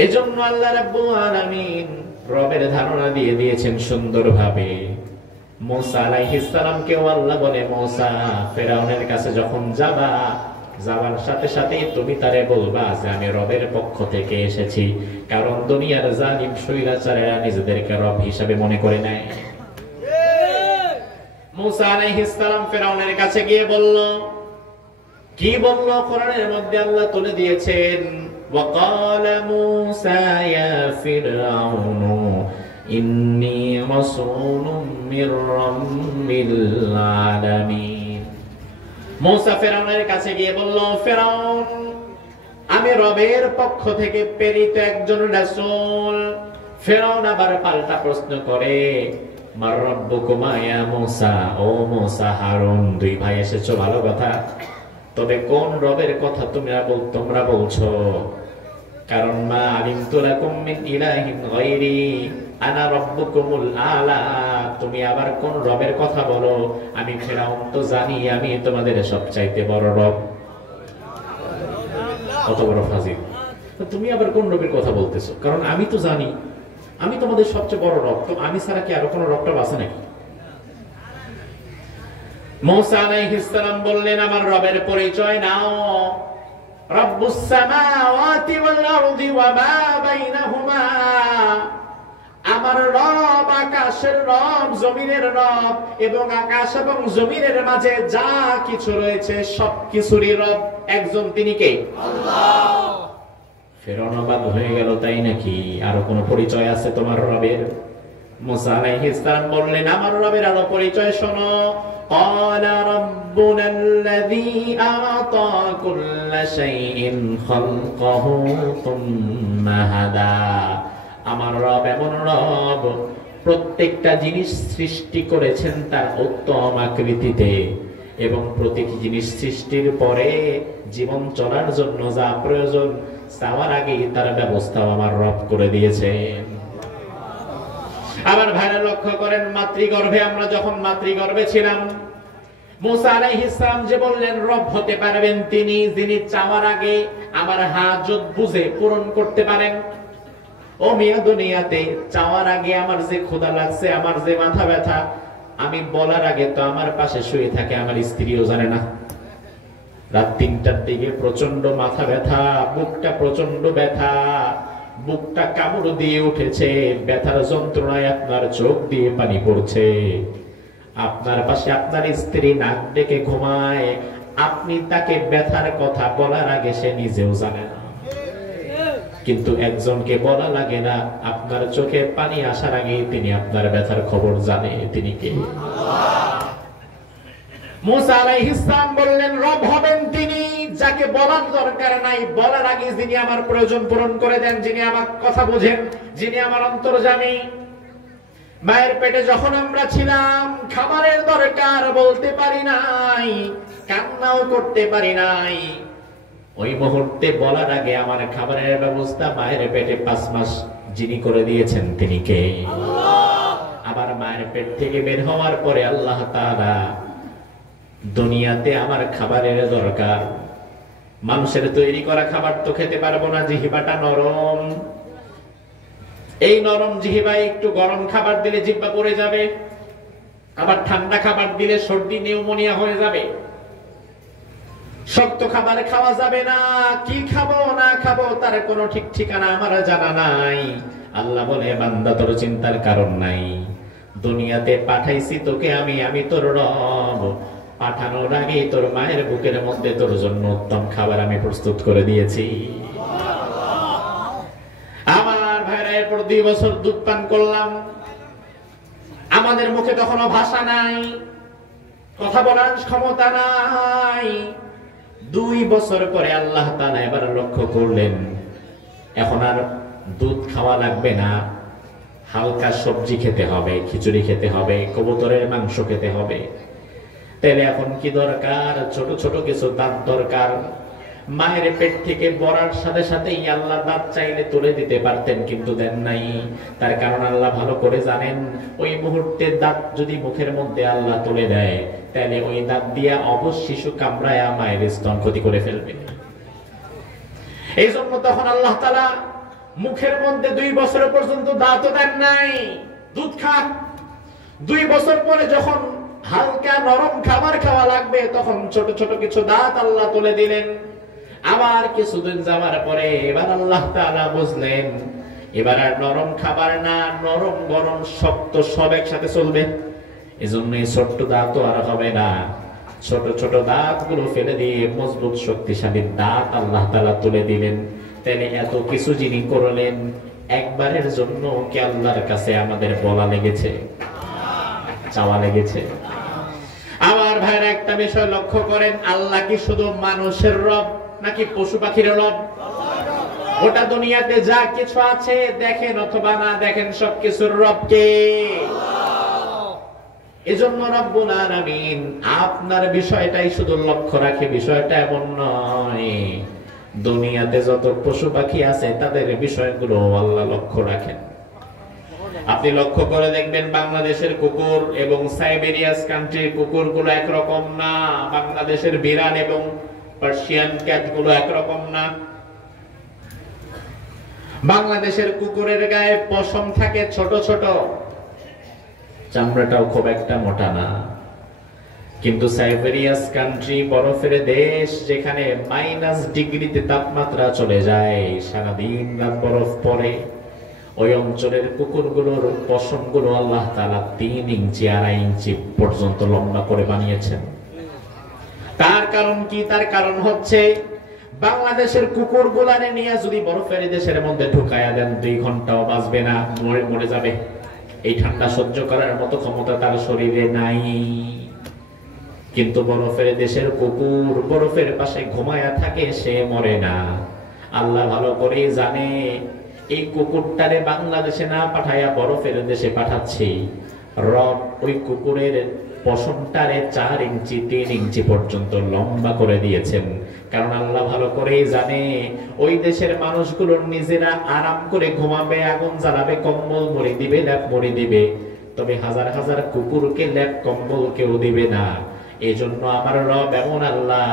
এজন্য আল্লাহ রাব্বুল আলামিন রবের ধারণা দিয়ে দিয়েছেন সুন্দরভাবে। মুসা আলাইহিস সালামকেও আল্লাহ বলে, মুসা ফেরাউনের কাছে যখন যাবার সাথে সাথে তুমি তারে বলবা যে আমি রবের পক্ষ থেকে এসেছি, কারণ দুনিয়ার জালিম স্বৈরাচারেরা নিজেদেরকে রব হিসাবে মনে করে নেয়। মুসা আলাইহিস সালাম ফেরাউনের কাছে গিয়ে বলল, কি বলল? কোরআনের মধ্যে আল্লাহ তুলে দিয়েছেন, وقال موسى يا فرعون إني رسول من رب العالمين। মুসা ফেরাউনের কাছে গিয়ে বলল, ফেরাউন আমি রবের পক্ষ থেকে প্রেরিত একজন রাসূল। ফেরাউন আবার পাল্টা প্রশ্ন করে, মার রব্বুকুমা ইয়া মুসা, ও মুসা হারুন, দুই ভাই এসেছো ভালো কথা, তবে কোন রবের কথা তোমরা বলছো? কারণ মা আলিমতু লাকুম মিন ইলাহিন গায়রি আনা রাব্বুকুমুল আলা, তুমি আবার কোন রবের কথা বলো? আমি ফেরাউন তো জানি আমি তোমাদের সবচাইতে বড় রব। কত বড় ফাজিল! তুমি আবার কোন রবের কথা বলতেছো? কারণ আমি তো জানি আমি তোমাদের সবচেয়ে বড় রব, তো আমি ছাড়া কি আরো কোন রবটা আছে নাকি? মুসা আলাইহিস সালাম বললেন, আমার রবের পরিচয় নাও। রব্বুস সামাওয়াতি ওয়াল আরদি ওয়া মা বাইনাহুমা, আমার রব আকাশের রব, জমিনের রব, এবং আকাশ এবং জমিনের মাঝে যা কিছু রয়েছে সবকিছুরই রব একজন, তিনি কে? আল্লাহ। ফেরাউন অবাক হয়ে গেল, তাই নাকি? আরো কোন পরিচয় আছে তোমার রবের? মুসা আলাইহিস সালাম বললেন, আমার রবের আরো পরিচয় শোনো। قال ربنا الذي أعطى كل شيء خلقه ثم هدى, আমার রব এমন রব প্রত্যেকটা জিনিস সৃষ্টি করেছেন তার উত্তম আকৃতিতে, এবং প্রতিটি জিনিস সৃষ্টির পরে জীবন চলার জন্য যা প্রয়োজন চাওয়ার আগেই তার ব্যবস্থাও আমার রব করে দিয়েছেন। আবার ভাইরা লক্ষ্য করেন, মাতৃগর্ভে আমরা যখন মাতৃগর্ভে ছিলাম, মুসা আলাইহিস সালাম যে বললেন রব হতে পারবেন তিনি, যিনি চাওয়ার আগে আমার হাজত বুঝে পূরণ করতে পারেন। ও মিয়া, দুনিয়াতে চাওয়ার আগে আমার যে ক্ষুধা লাগছে, আমার যে মাথা ব্যথা, আমি বলার আগে তো আমার পাশে শুয়ে থাকে আমার স্ত্রীও জানে না। রাত ৩টার দিকে প্রচন্ড মাথা ব্যথা, বুকটা প্রচন্ড ব্যথা, বুকটা কামড় দিয়ে উঠেছে, ব্যথার যন্ত্রণায় আপনার চোখ দিয়ে পানি পড়ছে, আপনার পাশে আপনার স্ত্রী নাক ডেকে ঘুমায়, আপনি তাকে ব্যথার কথা বলার আগে সে নিজেও জানে না, কিন্তু একজনকে বলা লাগে না, আপনার চোখে পানি আসার আগেই তিনি আপনার ব্যথার খবর জানে। তিনি কে? মুসা আলাইহিস সালাম বললেন, রব হবেন তিনি যাকে বলার দরকার নাই, বলার আগে যিনি আমার প্রয়োজন পূরণ করে দেন, যিনি আমার কথা বুঝেন, যিনি আমার অন্তর্যামী। মায়ের পেটে যখন আমরা ছিলাম, খাবারের দরকার বলতে পারি নাই, কান্নাও করতে পারি নাই, ওই মুহূর্তে বলার আগে আমার খাবারের ব্যবস্থা মায়ের পেটে 5 মাস যিনি করে দিয়েছেন তিনি কে? আল্লাহ। আবার মায়ের পেট থেকে বের হওয়ার পরে আল্লাহ তাআলা দুনিয়াতে আমার খাবারের দরকার, মানুষের তৈরি করা খাবার তো খেতে পারবো না, জিহ্বাটা নরম, এই নরম জিহ্বায় একটু গরম খাবার দিলে জিহ্বা পড়ে যাবে, আবার ঠান্ডা খাবার দিলে সর্দি নিউমোনিয়া হয়ে যাবে, শক্ত খাবার খাওয়া যাবে না, কি খাবো না খাবো তার কোনো ঠিক ঠিকানা আমার জানা নাই। আল্লাহ বলে, বান্দা তোর চিন্তার কারণ নাই, দুনিয়াতে পাঠাইছি তোকে আমি তোর রব, পাঠানোর আগে তোর মায়ের বুকের মধ্যে তোর জন্য উত্তম খাবার আমি প্রস্তুত করে দিয়েছি। আমার ভাইরা, এরপর 2 বছর দুধ পান করলাম, আমাদের মুখে তখনও ভাষা নাই, কথা বলার ক্ষমতা নাই। 2 বছর পরে আল্লাহ তাআলা এবার লক্ষ্য করলেন, এখন আর দুধ খাওয়া লাগবে না, হালকা সবজি খেতে হবে, খিচুড়ি খেতে হবে, কবুতরের মাংস খেতে হবে। তাহলে এখন কি দরকার? ছোট ছোট কিছু দাঁত দরকার। মায়ের পেট থেকে বড়ার সাথে সাথেই আল্লাহ দাঁত চাইলে তুলে দিতে পারতেন, কিন্তু দেন নাই। তার কারণ আল্লাহ ভালো করে জানেন, ওই মুহূর্তে দাঁত যদি মুখের মধ্যে আল্লাহ তুলে দেয়, তাহলে ওই দাঁত দিয়ে অবশ্য শিশু কামড়ায় মায়ের স্তন ক্ষতি করে ফেলবে। এই জন্য তখন আল্লাহ তাআলা মুখের মধ্যে 2 বছর পর্যন্ত দাঁতও দেন নাই, দুধ খা। 2 বছর পরে যখন হালকা নরম খাবার খাওয়া লাগবে, তখন ছোট ছোট কিছু দাঁত আল্লাহ তুলে দিলেন। আবার কিছুদিন যাওয়ার পরে এবার আল্লাহ তাআলা বুঝলেন, এবার আর নরম খাবার না, নরম গরম শক্ত সব একসাথে চলবে। এজন্য এই ছোট্ট দাঁতও আর হবে না, ছোট ছোট দাঁতগুলো ফেলে দিয়ে মজবুত শক্তিশালী দাঁত আল্লাহ তাআলা তুলে দিলেন। তাহলে এত কিছু যিনি করলেন, একবারের জন্য কি আল্লাহর কাছে আমাদের বলা লেগেছে, চাওয়া লেগেছে? আমার ভাইরা, একটা বিষয় লক্ষ্য করেন, আল্লাহ কি শুধু মানুষের রব নাকি পশু পাখির রব? গোটা দুনিয়াতে যা কিছু আছে দেখেন অথবা না দেখেন, সবকিছুর রব কে? এজন্য রব্বুল আলামিন আপনার বিষয়টাই শুধু লক্ষ্য রাখে, বিষয়টা এমন নয়। দুনিয়াতে যত পশু পাখি আছে তাদের বিষয়গুলো আল্লাহ লক্ষ্য রাখেন। আপনি লক্ষ্য করে দেখবেন বাংলাদেশের কুকুর এবং সাইবেরিয়াস কান্ট্রির কুকুরগুলো একরকম না, বাংলাদেশের বিড়াল এবং পার্সিয়ান ক্যাটগুলো একরকম না। বাংলাদেশের কুকুরের গায়ে পশম থাকে ছোট ছোট, চামড়াটাও খুব একটা মোটা না। কিন্তু সাইবেরিয়াস কান্ট্রি, বরফের দেশ, যেখানে -ডিগ্রিতে তাপমাত্রা চলে যায়, সারাদিন রাত বরফ পড়ে, ওই অঞ্চলের কুকুরগুলোর পশমগুলো আল্লাহ তাআলা 3 ইঞ্চি 2.5 ইঞ্চি পর্যন্ত লম্বা করে বানিয়েছেন। তার কারণ কি? তার কারণ হচ্ছে বাংলাদেশের কুকুরগুলারে নিয়ে যদি বরফের দেশের মধ্যে ঢুকায়া দেন 2 ঘন্টাও বাঁচবে না, মরে যাবে। এই ঠান্ডা সহ্য করার মতো ক্ষমতা তার শরীরে নাই। কিন্তু বরফের দেশের কুকুর বরফের পাশে ঘুমায়া থাকে, সে মরে না। আল্লাহ ভালো করে জানে এই কুকুরটারে বাংলাদেশে না পাঠায়া বরফের দেশে পাঠাচ্ছি, রব ওই কুকুরের পশমটারে 4 ইঞ্চি 3 ইঞ্চি পর্যন্ত লম্বা করে দিয়েছেন। কারণ আল্লাহ ভালো করেই জানে ওই দেশের মানুষগুলো নিজেরা আরাম করে ঘুমাবে, আগুন জ্বালাবে, কম্বল মুড়ি দিবে, ল্যাপ মুড়ি দিবে, তবে হাজার হাজার কুকুরকে ল্যাপ কম্বল কেউ দিবে না। এজন্য আমার রব এমন আল্লাহ,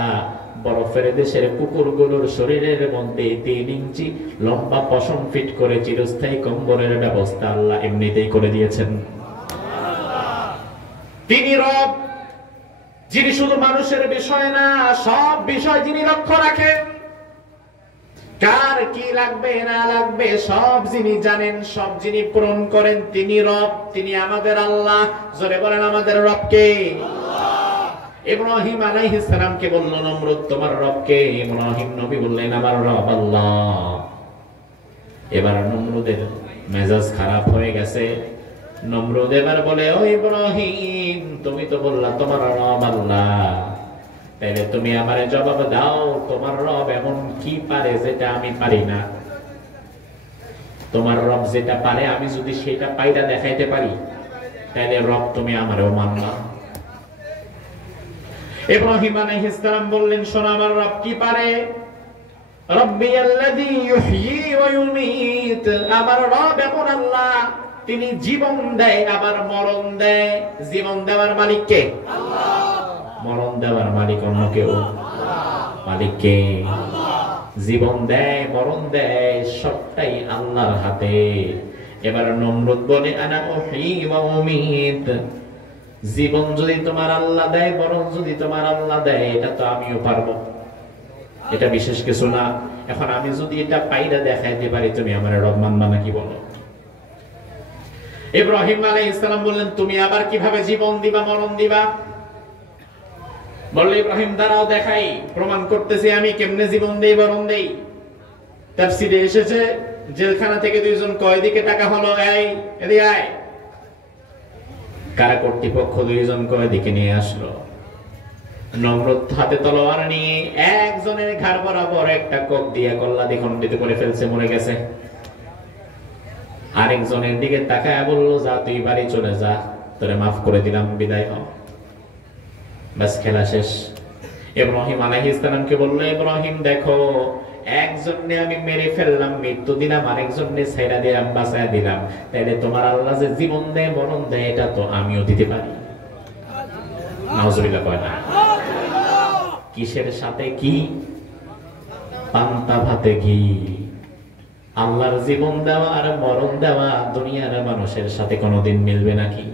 বরফের দেশের কুকুরগুলোর শরীরের মধ্যে 3 ইঞ্চি লম্বা পশম ফিট করে চিরস্থায়ী কম্বলের ব্যবস্থা আল্লাহ এমনিতেই করে দিয়েছেন। তিনি রব, যিনি শুধু মানুষের বিষয় না, সব বিষয় যিনি লক্ষ্য রাখেন। কার কি লাগবে না লাগবে সব যিনি জানেন, সব যিনি পূরণ করেন, তিনি রব, তিনি আমাদের আল্লাহ। জোরে বলেন আমাদের রবকে। ইব্রাহিম আলাইহিস সালামকে বলল নমরুদ তোমার রবকে। ইব্রাহিম নবী বললেন আমার রব আল্লাহ। এবার নমরুদের মেজাজ খারাপ হয়ে গেছে। নমরুদ এবার বলে ও ইব্রাহিম, তুমি তো বললা তোমার রব আল্লাহ, তাইলে তুমি আমারে জবাব দাও, তোমার রব এমন কি পারে যেটা আমি পারি না? তোমার রব যেটা পারে আমি যদি সেটা পাইরা দেখাইতে পারি, তাইলে রব তুমি আমারও মানবা। ইব্রাহিম আলাইহিস সালাম বললেন শোনো আমার রব কি পারে। রব্বিয়াল্লাযী ইউহয়ী ওয়া ইউমীত, আমার রব এমন আল্লাহ, তিনি জীবন দেয় আবার মরণ দেয়। জীবন দেওয়ার মালিক কে? আল্লাহ। মরণ দেওয়ার মালিক অন্য কেউ? মালিক কে? জীবন দেয় মরণ দেয় সবটাই আল্লাহর হাতে। এবার নমরুদ বলে আনা উহয়ী ওয়া উমীত, জীবন যদি তোমার আল্লাহ দেয়, মরণ যদি তোমার আল্লাহ দেয়, এটা তো আমিও পারবো, এটা বিশেষ কিছু না। এখন আমি যদি এটা পাইরা দেখাইতে পারি, তুমি আমার রব মানবা নাকি বলো? ইব্রাহিম আলাইহিস সালাম বললেন তুমি আবার কিভাবে জীবন দিবা মরণ দিবা? বললে ইব্রাহিম দাঁড়াও দেখাই, প্রমাণ করতেছি আমি কেমনে জীবন দেই মরণ দেই। তাফসীরে এসেছে জেলখানা থেকে 2 জন কয়েদিকে টাকা হলো, এই এদিকে আয়। কারা কর্তৃপক্ষ 2 জন কয়েদিকে নিয়ে আসলো। নমরুদ হাতে তলোয়ার নিয়ে একজনের ঘাড় বরাবর একটা কোপ দিয়ে কল্লা দ্বিখণ্ডিত করে ফেলছে, মরে গেছে। আরেকজনের দিকে তাকায় বলল যা তুই বাড়ি চলে যা, তোরে মাফ করে দিলাম, বিদায় হ। বাস খেলা শেষ। ইব্রাহিম আলাইহিস সালামকে বলল ইব্রাহিম দেখো, একজনকে আমি মেরে ফেললাম, মৃত্যু দিলাম, আরেকজনকে ছাইরা দিলাম, বাঁচায়া দিলাম, তাইলে তোমার আল্লাহ যে জীবন দেয় মরণ দেয় এটা তো আমিও দিতে পারি। নাউজুবিল্লাহ কয় না? কিসের সাথে কি? পান্তা ভাতে ঘি। আল্লাহর জীবন দেওয়া আর মরণ দেওয়া দুনিয়ার মানুষের সাথে কোনোদিন মিলবে নাকি?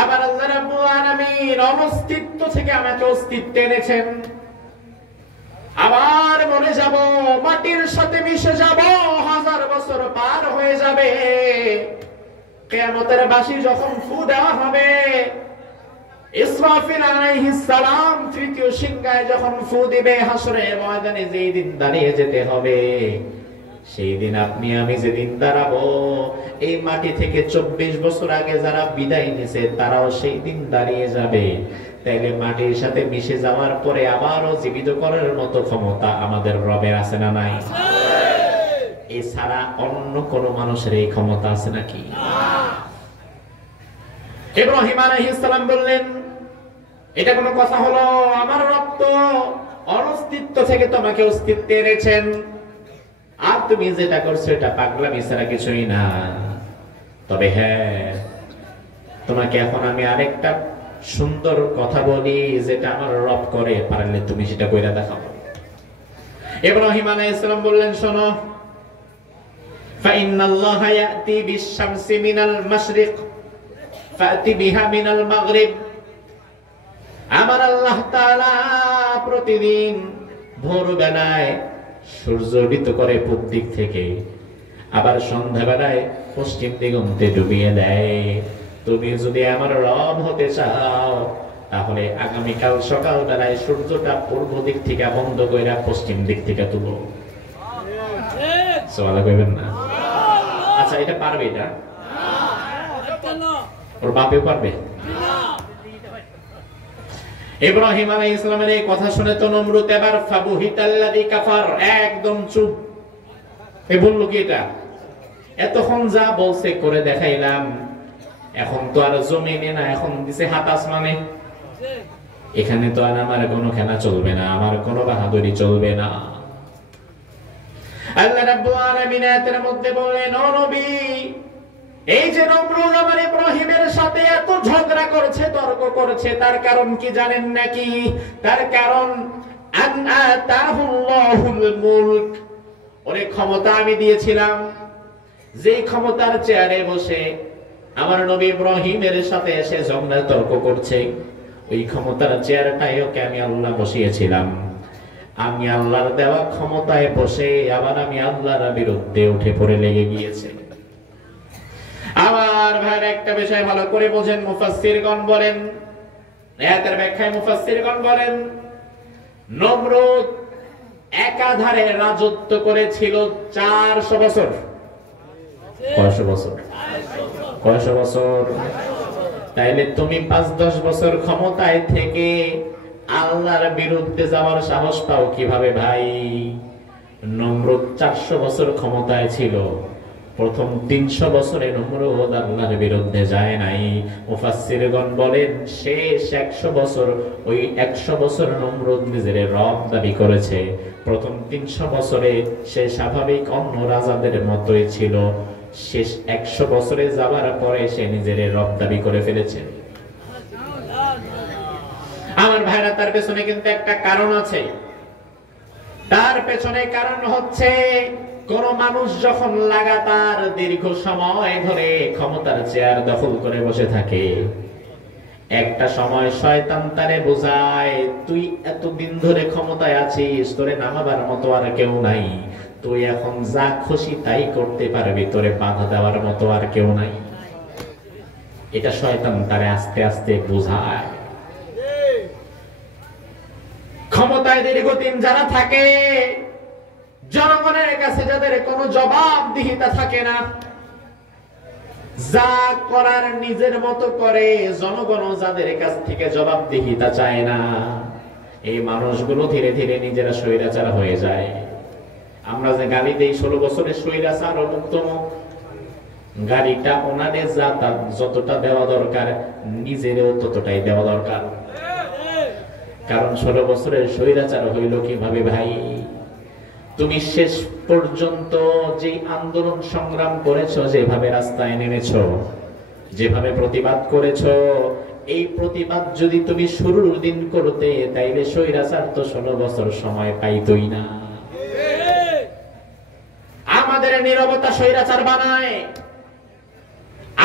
আবার আল্লাহ রাব্বুল আলামিন অস্তিত্ব থেকে আমাকে অস্তিত্বে এনেছেন। আবার মরে যাব, মাটির সাথে মিশে যাব, 1000 বছর পার হয়ে যাবে। কিয়ামতের বাঁশি যখন ফু দেওয়া হবে, ইসরাফিল আলাইহিস সালাম তৃতীয় সিংহায় যখন ফু দিবে, হাসরের ময়দানে যেই দিন দাঁড়িয়ে যেতে হবে, সেই দিন আপনি আমি যেদিন দাঁড়াবো, এই মাটি থেকে 24 বছর আগে যারা বিদায় নিছে তারাও সেই দিন দাঁড়িয়ে যাবে। তাইলে মাটির সাথে মিশে যাওয়ার পরে আবারও জীবিত করার মতো ক্ষমতা আমাদের রবের আছে না নাই? এছাড়া অন্য কোন মানুষের এই ক্ষমতা আছে নাকি? ইব্রাহিম আলাইহিস সালাম বললেন এটা কোনো কথা হলো? আমার রব তো অস্তিত্ব থেকে তোমাকে অস্তিত্বে এনেছেন, আর তুমি যেটা করছো এটা পাগলামি ছাড়া কিছুই না। তবে হ্যাঁ, তোমাকে এখন আমি আরেকটা সুন্দর কথা বলি, যেটা আমার রব করে, পারলে তুমি সেটা কইরা দেখাও। ইব্রাহিম আলাইহিস সালাম বললেন, শোনো, ফাইন্নাল্লাহা ইয়াতি বিশ-শামসি মিনাল মাশরিক ফাতি বিহা মিনাল মাগরিব। আমার আল্লাহ তাআলা প্রতিদিন ভোরবেলায় সূর্য উদিত করে পূব দিক থেকে, আবার সন্ধ্যাবেলায় পশ্চিম দিগন্তে ডুবিয়ে দেয়। তুমি যদি আমার রব হতে চাও, তাহলে আগামীকাল সকালবেলায় সূর্যটা পূর্ব দিক থেকে বন্ধ করে পশ্চিম দিক থেকে তুলো। সওয়াল করবেন না? আচ্ছা, এটা পারবে? এটা ওর বাপেও পারবে? ইব্রাহিম আলাইহিস সালামের এই কথা শুনে তো নমরুদ এবার ফাবুহিতাল্লাযী কাফার, একদম চুপ। এ বললো কি এটা? এতক্ষণ যা বলছে করে দেখাইলাম, এখন তো আর জমিনে না, এখন দিছে হাত আসমানে। এখানে তো আর আমার কোনো খেলা চলবে না, আমার কোনো বাহাদুরি চলবে না। আল্লাহ রাব্বুল আলামিন আয়াতের মধ্যে বললেন, ও নবী, এই যে নমরুদ আমার ইব্রাহিমের সাথে এত ঝগড়া করছে, তর্ক করছে, তার কারণ কি জানেন নাকি? তার কারণ আন আতাহুল্লাহুল মুলক, ওরে ক্ষমতা আমি দিয়েছিলাম, যেই ক্ষমতার চেয়ারে বসে আমার নবী ইব্রাহিমের সাথে এসে ঝগড়া তর্ক করছে, ওই ক্ষমতার চেয়ারটাই ওকে আমি আল্লাহ বসিয়েছিলাম। আমি আল্লাহর দেওয়া ক্ষমতায় বসে আবার আমি আল্লাহর বিরুদ্ধে উঠে পড়ে লেগে গিয়েছে। আমার ভাইরা একটা বিষয় ভালো করে বোঝেন, মুফাসসিরগণ বলেন, আয়াতের ব্যাখ্যায় মুফাসসিরগণ বলেন, নমরুদ একাধারে রাজত্ব করেছিল 400 বছর। কয়শো বছর? 400 বছর। তাইলে তুমি 5-10 বছর ক্ষমতায় থেকে আল্লাহর বিরুদ্ধে যাওয়ার সাহস পাও কিভাবে ভাই? নমরুদ 400 বছর ক্ষমতায় ছিল, প্রথম 300 বছরে নমরুদ আল্লাহর বিরুদ্ধে যায় নাই। মুফাসসিরগণ বলেন শেষ 100 বছর, ওই 100 বছর নমরুদ নিজের রব দাবি করেছে। প্রথম 300 বছরে সে স্বাভাবিক অন্য রাজাদের মতোই ছিল, শেষ 100 বছরে যাবার পরে সে নিজের রব দাবি করে ফেলেছে। আমার ভাইরা, তার পেছনে কিন্তু একটা কারণ আছে। তার পেছনে কারণ হচ্ছে, কোন মানুষ যখন লাগাতার দীর্ঘ সময় ধরে ক্ষমতার চেয়ার দখল করে বসে থাকে, একটা সময় শয়তান তারে বোঝায়, তুই এতদিন ধরে ক্ষমতায় আছিস, তোরে নামাবার মতো আর কেউ নাই, তুই এখন যা খুশি তাই করতে পারবি, তোরে বাধা দেওয়ার মতো আর কেউ নাই। এটা শয়তান তারে আস্তে আস্তে বোঝায়। ক্ষমতায় দীর্ঘদিন যারা থাকে, জনগণের কাছে যাদের কোনো জবাবদিহিতা থাকে না, যা করার নিজের মতো করে, জনগণ যাদের কাছ থেকে জবাবদিহিতা চায় না, এই মানুষগুলো ধীরে ধীরে নিজেরা স্বৈরাচার হয়ে যায়। আমরা যে গালি দেই 16 বছরে স্বৈরাচার অমুক্তম, গাড়িটা ওনাদের যতটা দেওয়া দরকার, নিজেরও ততটাই দেওয়া দরকার। কারণ 16 বছরের স্বৈরাচার হইল কিভাবে ভাই? তুমি শেষ পর্যন্ত যে আন্দোলন সংগ্রাম করেছো, যেভাবে রাস্তায় নেমেছো, যেভাবে প্রতিবাদ করেছো, এই প্রতিবাদ যদি তুমি শুরুর দিন করতে, তাইলে স্বৈরাচার তো 16 বছর সময় পাইতই না। আমাদের নীরবতা স্বৈরাচার বানায়,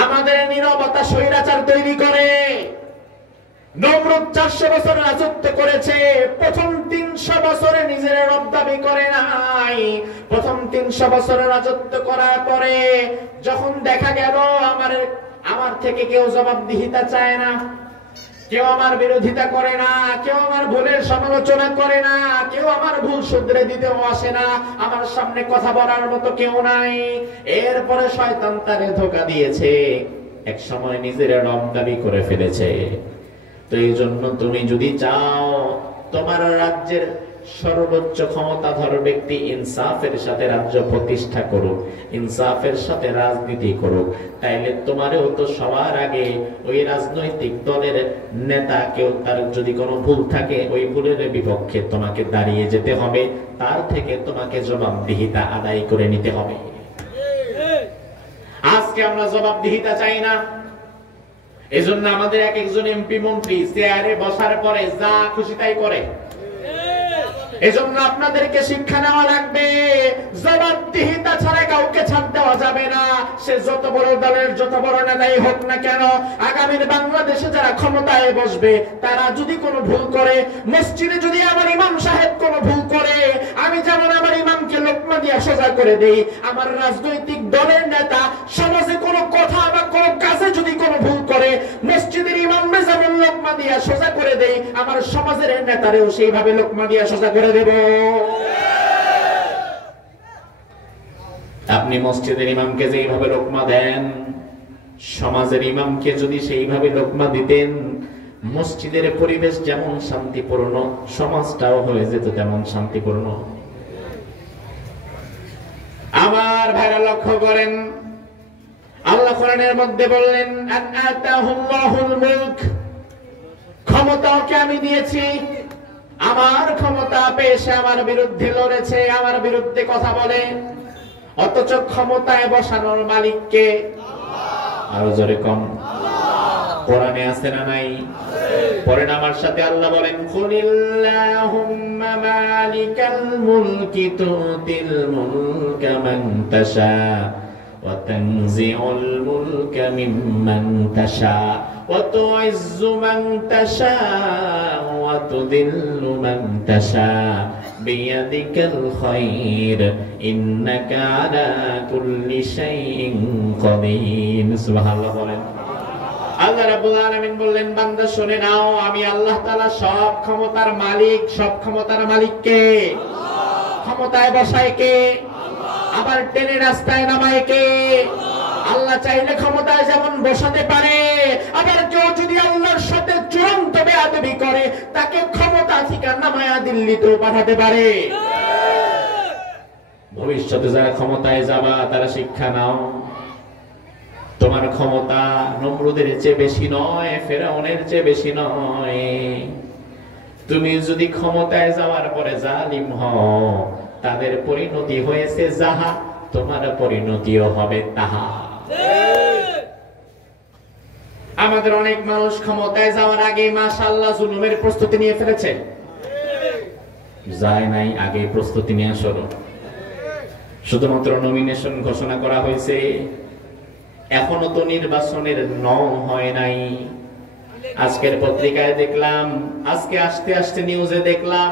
আমাদের নীরবতা স্বৈরাচার তৈরি করে। নমরুদ 400 বছর রাজত্ব করেছে, প্রথম 300 বছরে নিজের রব দাবি করে নাই। প্রথম 300 বছর রাজত্ব করার পরে যখন দেখা গেল আমার থেকে কেউ জবাবদিহিতা চায় না, কেউ আমার বিরোধিতা করে না, কেউ আমার ভুলের সমালোচনা করে না, কেউ আমার ভুল শুধরে দিতেও আসে না, আমার সামনে কথা বলার মতো কেউ নাই, এরপরে শয়তান তারে ধোঁকা দিয়েছে, এক সময় নিজের রব দাবি করে ফেলেছে। তো এই জন্য তুমি যদি চাও তোমার রাজ্যের সর্বোচ্চ ক্ষমতাধর ব্যক্তি ইনসাফের সাথে রাজ্য প্রতিষ্ঠা করুক, ইনসাফের সাথে রাজনীতি করুক, তাইলে তোমারও তো সবার আগে ওই রাজনৈতিক দলের নেতা কেউ তার যদি কোনো ভুল থাকে, ওই ভুলের বিপক্ষে তোমাকে দাঁড়িয়ে যেতে হবে, তার থেকে তোমাকে জবাবদিহিতা আদায় করে নিতে হবে। আজকে আজকে আমরা জবাবদিহিতা চাই না। এজন্য আমাদের এক একজন এমপি মন্ত্রী চেয়ারে বসার পরে যা খুশি তাই করে। এজন্য আপনাদেরকে শিক্ষা নেওয়া লাগবে, জবাবদিহিতা ছাড়া কাউকে ছাড় দেওয়া যাবে না। সে যত বড় দলের যত বড় নেতাই হোক না কেন, আগামীর বাংলাদেশে যারা ক্ষমতায় বসবে তারা যদি কোনো ভুল করে, মসজিদে যদি আমার ইমাম সাহেব কোনো ভুল করে, আমি যেমন আমার ইমামকে লোকমা দিয়ে সোজা করে দেই, আমার রাজনৈতিক দলের নেতা সমাজে কোনো কথা বা কোনো কাজে যদি কোনো ভুল করে, মসজিদের ইমামকে যেমন লোকমা দিয়ে সোজা করে দেই, আমার সমাজের নেতারেও সেইভাবে লোকমা দিয়ে সোজা করে দেব। আপনি মসজিদের ইমামকে যেইভাবে লোকমা দেন, সমাজের ইমামকে যদি সেইভাবে লোকমা দিতেন, মসজিদের পরিবেশ যেমন শান্তিপূর্ণ, সমাজটাও হয়ে যেত তেমন শান্তিপূর্ণ। আমার ভাইরা লক্ষ্য করেন, আল্লাহ কোরআনের মধ্যে বললেন, আতাহুল্লাহুল মুলক, ক্ষমতাকে আমি দিয়েছি। আমার ক্ষমতা পেয়ে সে আমার বিরুদ্ধে লড়েছে, আমার বিরুদ্ধে কথা বলে, অথচ ক্ষমতায় বসানোর মালিককে আরো জোরে কম কোরআনে আছে না নাই? পড়েন আমার সাথে, আল্লাহ বলেন, কুলিল্লাহুম্মা মালিকাল মুলকি তুতিল মুলকা মান তাশা ওয়া তানজিউল মুলকা মিম্মান তাশা ওয়া তুইজ্জু মান তাশা ওয়া তুযিল্লু মান তাশা বিয়াদিকাল খায়র ইন্নাকা আলা কুল্লি শাইইন কাদির। সুবহানাল্লাহ বলেন। আল্লাহ রাব্বুল আলামিন বললেন, বান্দা শুনে নাও, আমি আল্লাহ তাআলা সব ক্ষমতার মালিক। সব ক্ষমতার মালিক কে? আল্লাহ। ক্ষমতায় বসায় কে? আল্লাহ। আবার টেনে রাস্তায় নামায় কে? আল্লাহ। আল্লাহ চাইলে ক্ষমতায় যেমন বসাতে পারে, আবার কেউ যদি আল্লাহর সাথে চূড়ান্ত বেয়াদবি করে, তাকে ক্ষমতা থেকে নামায়া দিল্লিতেও পাঠাতে পারে। ভবিষ্যতে যারা ক্ষমতায় যাবা তারা শিক্ষা নাও, তোমার ক্ষমতা নমরুদের চেয়ে বেশি নয়, ফেরাউনের চেয়ে বেশি নয়। তুমি যদি ক্ষমতায় যাওয়ার পরে জালিম হও, তাদের পরিণতি হয়েছে যাহা, তোমার পরিণতিও হবে তাহা। আমাদের অনেক মানুষ ক্ষমতায় যাওয়ার আগে মাশাআল্লাহ জুলুমের প্রস্তুতি নিয়ে ফেলেছে। যায় নাই, আগে প্রস্তুতি নিয়ে শুরু। শুধুমাত্র নমিনেশন ঘোষণা করা হয়েছে, এখনো তো নির্বাচনের হয় নাই। আজকের পত্রিকায় দেখলাম, আজকে আসতে আসতে নিউজে দেখলাম,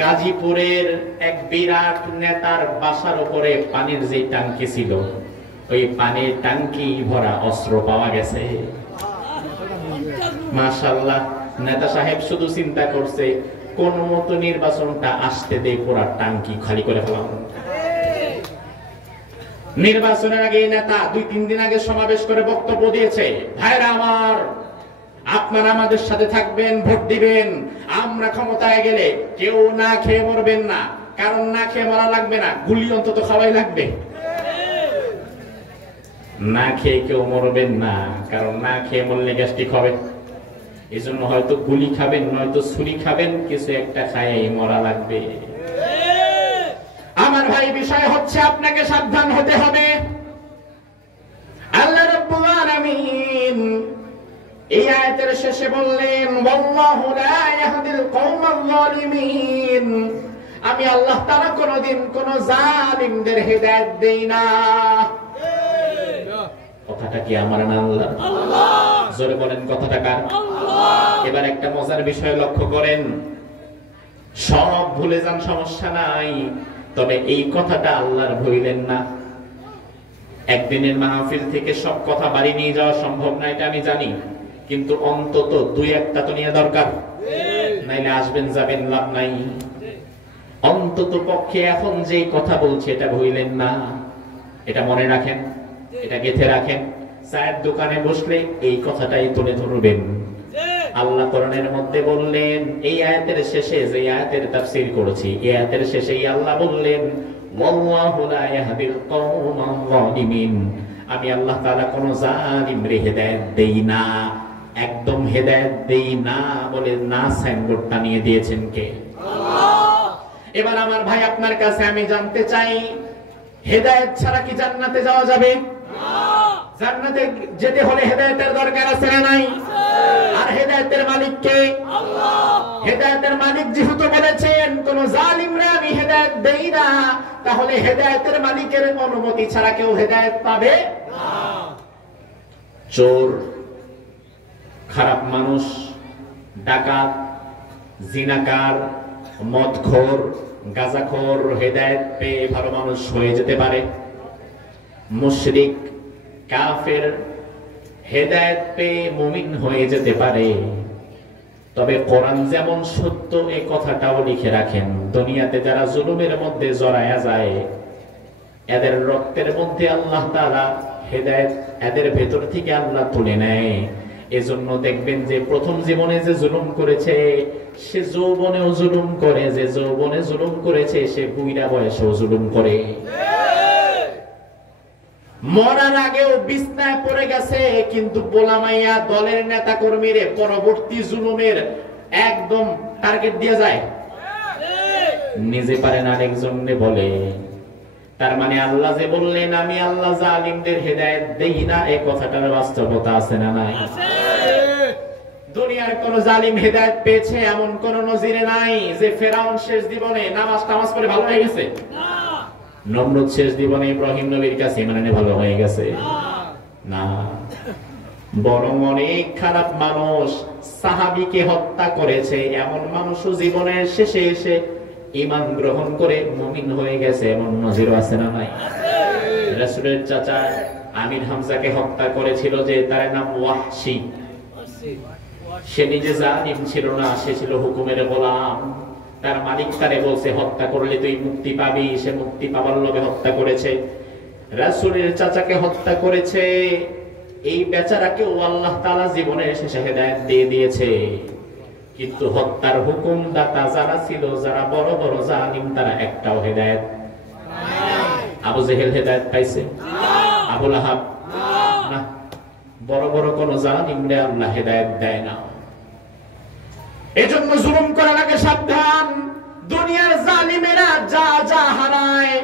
গাজীপুরের এক বিরাট নেতার বাসার উপরে পানির যে ট্যাঙ্কি ছিল, ওই পানির ট্যাঙ্কি ভরা অস্ত্র পাওয়া গেছে। মাশাআল্লাহ, নেতা সাহেব শুধু চিন্তা করছে, কোন মতো নির্বাচনটা আসতে দেই, পুরা ট্যাঙ্কি খালি করে ফেলাম। নির্বাচনের আগে নেতা 2-3 দিন আগে সমাবেশ করে বক্তব্য দিয়েছে, ভাইরা আমার, আপনারা আমাদের সাথে থাকবেন, ভোট দিবেন, আমরা ক্ষমতায় গেলে কেউ না খেয়ে মরবেন না। কারণ না খেয়ে মরা লাগবে না, গুলি অন্তত খাওয়াই লাগবে। না খেয়ে কেউ মরবেন না, কারণ না খেয়ে মরলে গ্যাস্ট্রিক হবে। এই জন্য হয়তো গুলি খাবেন, নয়তো ছুরি খাবেন, কিছু একটা খাইয়ে মরা লাগবে। আমার ভাই, বিষয় হচ্ছে আপনাকে সাবধান হতে হবে। আল্লাহ রাব্বুল আলামিন এই আয়াতের শেষে বললেন, ওয়াল্লাহু লা ইয়াহদিল কওমাল যালিমিন, আমি আল্লাহ তাআলা কোনদিন কোন জালিমদের হেদায়েত দেই না। কথাটা কি আমার না আল্লাহ? আল্লাহ। জোরে বলেন, কথাটা কার? আল্লাহ। এবার একটা মজার বিষয় লক্ষ্য করেন, সব ভুলে যান, সমস্যা নাই, তবে এই কথাটা আল্লাহর ভুলেন না। একদিনের মাহফিল থেকে সব কথা বাড়ি নিয়ে যাওয়া সম্ভব না, এটা আমি জানি, কিন্তু অন্তত 2-1টা তো নিয়ে দরকার, নাইলে আসবেন যাবেন, লাভ নাই। অন্তত পক্ষে এখন যেই কথা বলছে এটা ভুলেন না, এটা মনে রাখেন, এটা গেঁথে রাখেন। চায়ের দোকানে বসলে এই কথাটাই তুলে ধরবেন। আল্লাহ কোরআনের মধ্যে বললেন, এই আয়াতের শেষে যে আয়াতের তাফসীর করেছি, এই আয়াতের শেষেই আল্লাহ বললেন, ওয়াল্লাহু লা ইয়াহদিল কওমাল যালিমিন, আমি আল্লাহ তাআলা কোন জালিমরে হেদায়েত দেই না, একদম হেদায়েত দেই না বলে না সাইনবোর্ডটা নিয়ে দিয়েছেন কে? আল্লাহ। এবার আমার ভাই, আপনার কাছে আমি জানতে চাই, হেদায়েত ছাড়া কি জান্নাতে যাওয়া যাবে? না। জান্নাতে যেতে হলে হেদায়েতের দরকার আছে না নাই? আর হেদায়েতের মালিক কে? আল্লাহ। হেদায়েতের মালিক যেহেতু বলেছেন কোন জালিমরা আমি হেদায়েত দেই না, তাহলে হেদায়েতের মালিকের অনুমতি ছাড়া কেউ হেদায়েত পাবে না। চোর, খারাপ মানুষ, ডাকাত, জিনাকার, মদখোর, গাঁজাখোর হেদায়েত পেয়ে ভালো মানুষ হয়ে যেতে পারে। মুশরিক, কাফের হেদায়েত পেয়ে মুমিন হয়ে যেতে পারে। তবে কোরআন যেমন সত্য এই কথাটাও লিখে রাখেন, দুনিয়াতে যারা জুলুমের মধ্যে জড়ায়া যায় এদের রক্তের মধ্যে আল্লাহ তাআলা হেদায়েত এদের ভেতর থেকে আল্লাহ তুলে নেয়। এজন্য দেখবেন যে প্রথম জীবনে যে জুলুম করেছে সে যৌবনেও জুলুম করে, যে যৌবনে জুলুম করেছে সে বুইড়া বয়সেও জুলুম করে। মরার আগেও বিছনায় পড়ে গেছে, কিন্তু বোলামাইয়া দলের নেতা কর্মীরে পরবর্তী জুলুমের একদম টার্গেট দিয়ে যায়, নিজে পারেন আরেকজনকে বলে। তার মানে আল্লাহ যে বললেন আমি আল্লাহ জালিমদের হেদায়েত দেই না, এই কথাটার বাস্তবতা আছে না নাই? দুনিয়ার কোন জালিম হেদায়েত পেয়েছে এমন কোন নজিরে নাই যে ফেরাউন শেষ জীবনে নামাজ টামাজ করে ভালো হয়ে গেছে, নমরুদ শেষ জীবনে ইব্রাহিম নবীর কাছে মানে ভালো হয়ে গেছে না। বরং অনেক খারাপ মানুষ সাহাবীকে হত্যা করেছে, এমন মানুষও জীবনের শেষে এসে ঈমান গ্রহণ করে মুমিন হয়ে গেছে, এমন নজিরও আছে না নাই? রাসূলের চাচা আমির হামজাকে হত্যা করেছিল যে, তার নাম ওয়াহশী। সে নিজে জালিম ছিল না, সে ছিল হুকুমের গোলাম। তার মালিক তারে বলছে হত্যা করলে তুই মুক্তি পাবি, সে মুক্তি পাবার লোভে হত্যা করেছে। রাসূলের চাচাকে হত্যা করেছে, এই বেচারাকেও আল্লাহ তাআলা জীবনের শেষে হেদায়েত দিয়ে দিয়েছে। কিন্তু হত্যার হুকুম দাতা যারা ছিল, যারা বড় বড় জালিম, তারা একটাও হেদায়েত নাই। আবু জেহেল হেদায়েত পাইছে? আবু লাহাব না। বড় বড় কোন জালিমরে আল্লাহ হেদায়েত দেয় না। এজন্য জুলুম করার আগে সাবধান। দুনিয়ার জালিমেরা যা যা হারায়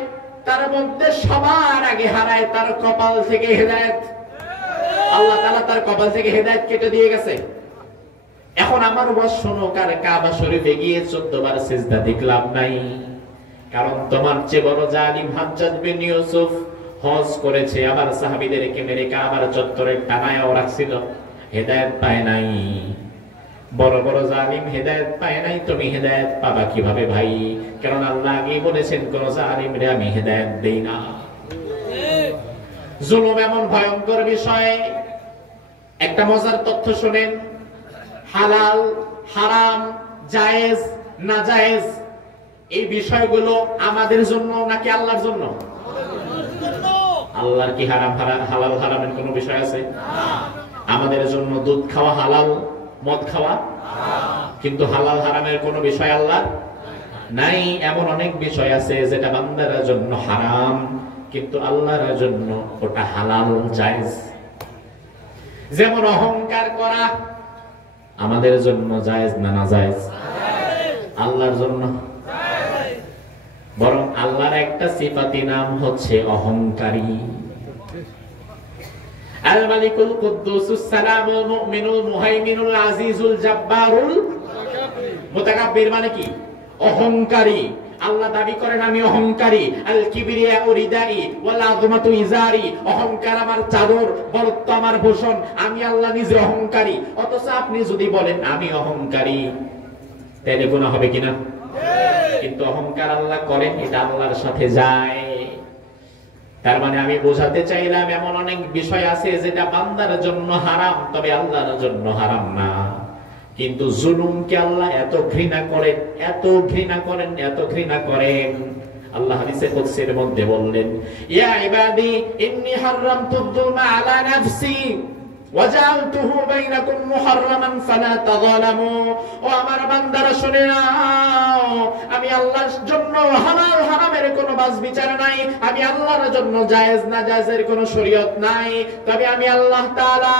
তার মধ্যে সবার আগে হারায় তার কপাল থেকে হেদায়েত। আল্লাহ তাআলা তার কপাল থেকে হেদায়েত কেটে দিয়ে গেছে। এখন আমার ওয়াজ শোনো, কার কাবা শরীফে গিয়ে 14 বার সিজদা দেখলাম নাই, কারণ তোমার চেয়ে বড় জালিম হাজ্জাজ বিন ইউসুফ হজ করেছে, আবার সাহাবীদেরকে মেরে কাবার চত্বরে টানায়ও রাখছিল, হেদায়েত পায় নাই। বড় বড় জালিম হেদায়েত পায় নাই, তুমি হেদায়েত পাবা কিভাবে ভাই? কারণ আল্লাহ আগেই বলেছেন কোন জালিমরে আমি হেদায়েত দেই না। জুলুম এমন ভয়ঙ্কর বিষয়। একটা মজার তথ্য শুনেন, হালাল, হারাম, জায়েজ, নাজায়েজ এই বিষয়গুলো আমাদের জন্য নাকি আল্লাহর জন্য? আল্লাহর কি হারাম হালাল হারামের কোনো বিষয় আছে? আমাদের জন্য দুধ খাওয়া হালাল, মদ খাওয়া, কিন্তু হালাল হারামের কোনো বিষয় আল্লাহ নাই। এমন অনেক বিষয় আছে যেটা বান্দার জন্য হারাম, কিন্তু আল্লাহর জন্য ওটা হালাল, জায়েজ। যেমন অহংকার করা আমাদের জন্য জায়েজ না নাজায়েজ? আল্লাহর জন্য বরং আল্লাহর একটা সিফাতি নাম হচ্ছে অহংকারী। আল মালিকুল কুদ্দুসুস সালামুল মুমিনুল মুহাইমিনুল আজিজুল জাব্বারুল মুতাকাব্বির মানে কি? অহংকারী। আল্লাহ দাবি করেন আমি অহংকারী। আল কিবরিয়া রিদাই ওয়াল আযমাতু ইজারি, অহংকার আমার চাদর, বরত্ব আমার ভূষণ, আমি আল্লাহ নিজে অহংকারী। অথচ আপনি যদি বলেন আমি অহংকারী, তাহলে গুনাহ হবে কিনা? কিন্তু অহংকার আল্লাহ করেন, এটা আল্লাহর সাথে যায়। তার মানে আমি বোঝাতে চাইলাম এমন অনেক বিষয় আছে যেটা বান্দার জন্য হারাম, তবে আল্লাহর জন্য হারাম না। কিন্তু জুলুমকে আল্লাহ এত ঘৃণা করেন, এত ঘৃণা করেন, এত ঘৃণা করেন। আল্লাহ হাদিসে কুদসির মধ্যে বললেন, ইয়া ইবাদি ইন্নী হারামতুদ-যুলমা আলা নাফসি ওয়াজালতুহু বাইনাকুম মুহাররামান ফালা তাযালামু। ও আমার বান্দারা শুনে নাও, আমি আল্লাহর জন্য হালাল হারামের কোনো বাছ বিচার নাই, আমি আল্লাহর জন্য জায়েজ না জায়েজের কোনো শরীয়ত নাই। তবে আমি আল্লাহ তাআলা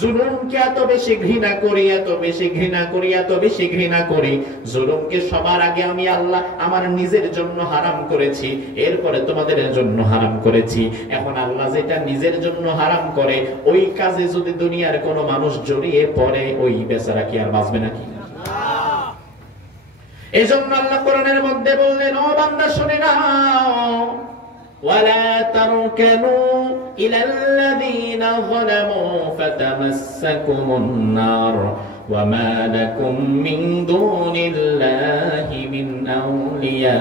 জুলুমকে এত বেশি ঘৃণা করি, এত বেশি ঘৃণা করি, এত বেশি ঘৃণা করি, জুলুমকে সবার আগে আমি আল্লাহ আমার নিজের জন্য হারাম করেছি, এরপরে তোমাদের জন্য হারাম করেছি। এখন আল্লাহ যেটা নিজের জন্য হারাম করে, ওই কাজে যদি দুনিয়ার কোন মানুষ জড়িয়ে পড়ে, ওই বেচারা কি আর বাঁচবে নাকি? এই জন্য আল্লাহ কোরআনের মধ্যে বললেন, ও বান্দা শুনে নাও, ওয়ালা তারকানু ইলাল্লাযীনা যালামু ফাতামাসসাকুমুন নার ওয়া মা লাকুম মিন দুনিল্লাহি মিন আউলিয়া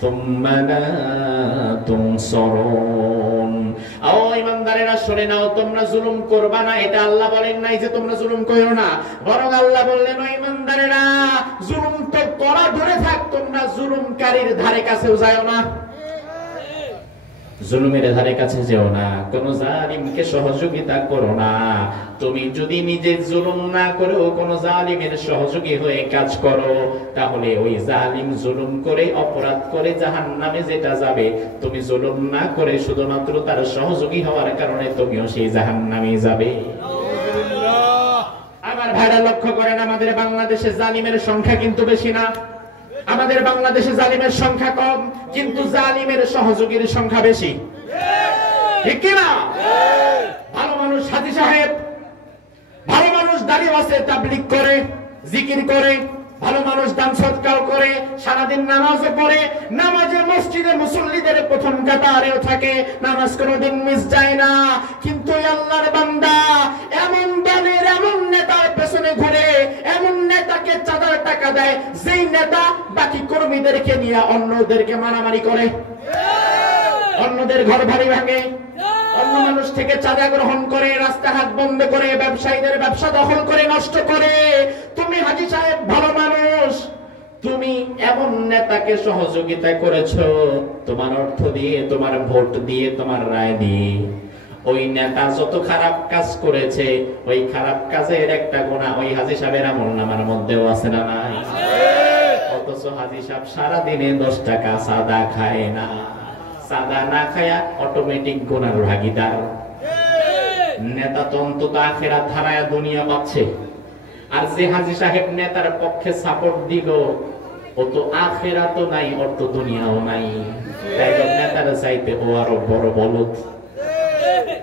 সুম্মা লা তুনসারুন। ও ইমানদারেরা শুনে নাও, তোমরা জুলুম করবা না, এটা আল্লাহ বলেন নাই যে তোমরা জুলুম করো না, বরং আল্লাহ বললেন, ও ইমানদারেরা জুলুম তো করা দূরে থাক, তোমরা জুলুমকারীর ধারে কাছেও যাও না, জুলুমের ধারে কাছে যেও না, কোন জালিমকে সহযোগিতা করো না। তুমি যদি নিজে জুলুম না করেও কোন জালিমের সহযোগী হয়ে কাজ করো, তাহলে ওই জালিম জুলুম করে অপরাধ করে জাহান্নামে যেটা যাবে, তুমি জুলুম না করে শুধুমাত্র তার সহযোগী হওয়ার কারণে তুমিও সেই জাহান্নামে যাবে। আমার ভাইরা লক্ষ্য করেন, আমাদের বাংলাদেশে জালিমের সংখ্যা কিন্তু বেশি না, আমাদের বাংলাদেশে জালিমের সংখ্যা কম, কিন্তু জালিমের সহযোগীর সংখ্যা বেশি, ঠিক কিনা? ভালো মানুষ হাজী সাহেব, ভালো মানুষ দাঁড়িয়ে আছে, তাবলীগ করে, জিকির করে, ভালো মানুষ দান সদকাও করে, সারাদিন নামাজও পড়ে, নামাজে মসজিদে মুসল্লিদের প্রথম কাতারেও থাকে, নামাজ কোনোদিন মিস যায় না। কিন্তু আল্লাহর বান্দা এমন দলের এমন নেতার পেছনে ঘুরে, এমন নেতাকে চাঁদার টাকা দেয়, যেই নেতা বাকি কর্মীদেরকে নিয়ে অন্যদেরকে মারামারি করে, অন্যদের ঘর বাড়ি ভাঙে, অন্য মানুষ থেকে চাঁদা গ্রহণ করে, রাস্তাঘাট বন্ধ করে, ব্যবসায়ীদের ব্যবসা দখল করে, নষ্ট করে। তুমি হাজী সাহেব ভালো মানুষ, তুমি এমন নেতাকে সহযোগিতা করেছো, তোমার অর্থ দিয়ে, তোমার ভোট দিয়ে, তোমার রায় দিয়ে। ওই নেতা যত খারাপ কাজ করেছে, ওই খারাপ কাজের একটা গুনাহ ওই হাজী সাহেবের আমলনামার মধ্যেও আছে না নাই? অথচ হাজী সাহেব সারাদিনে 10 টাকা চাঁদা খায় না, চাঁদা না খায়া অটোমেটিক গুনার ভাগীদার। নেতা তো অন্তত আখিরাত হারায়া দুনিয়া পাচ্ছে, আর যে হাজী সাহেব নেতার পক্ষে সাপোর্ট দিল, ও তো আখিরাতও নাই, ওর তো দুনিয়াও নাই। তাই নেতার চাইতে ও আরো বড় বলদ,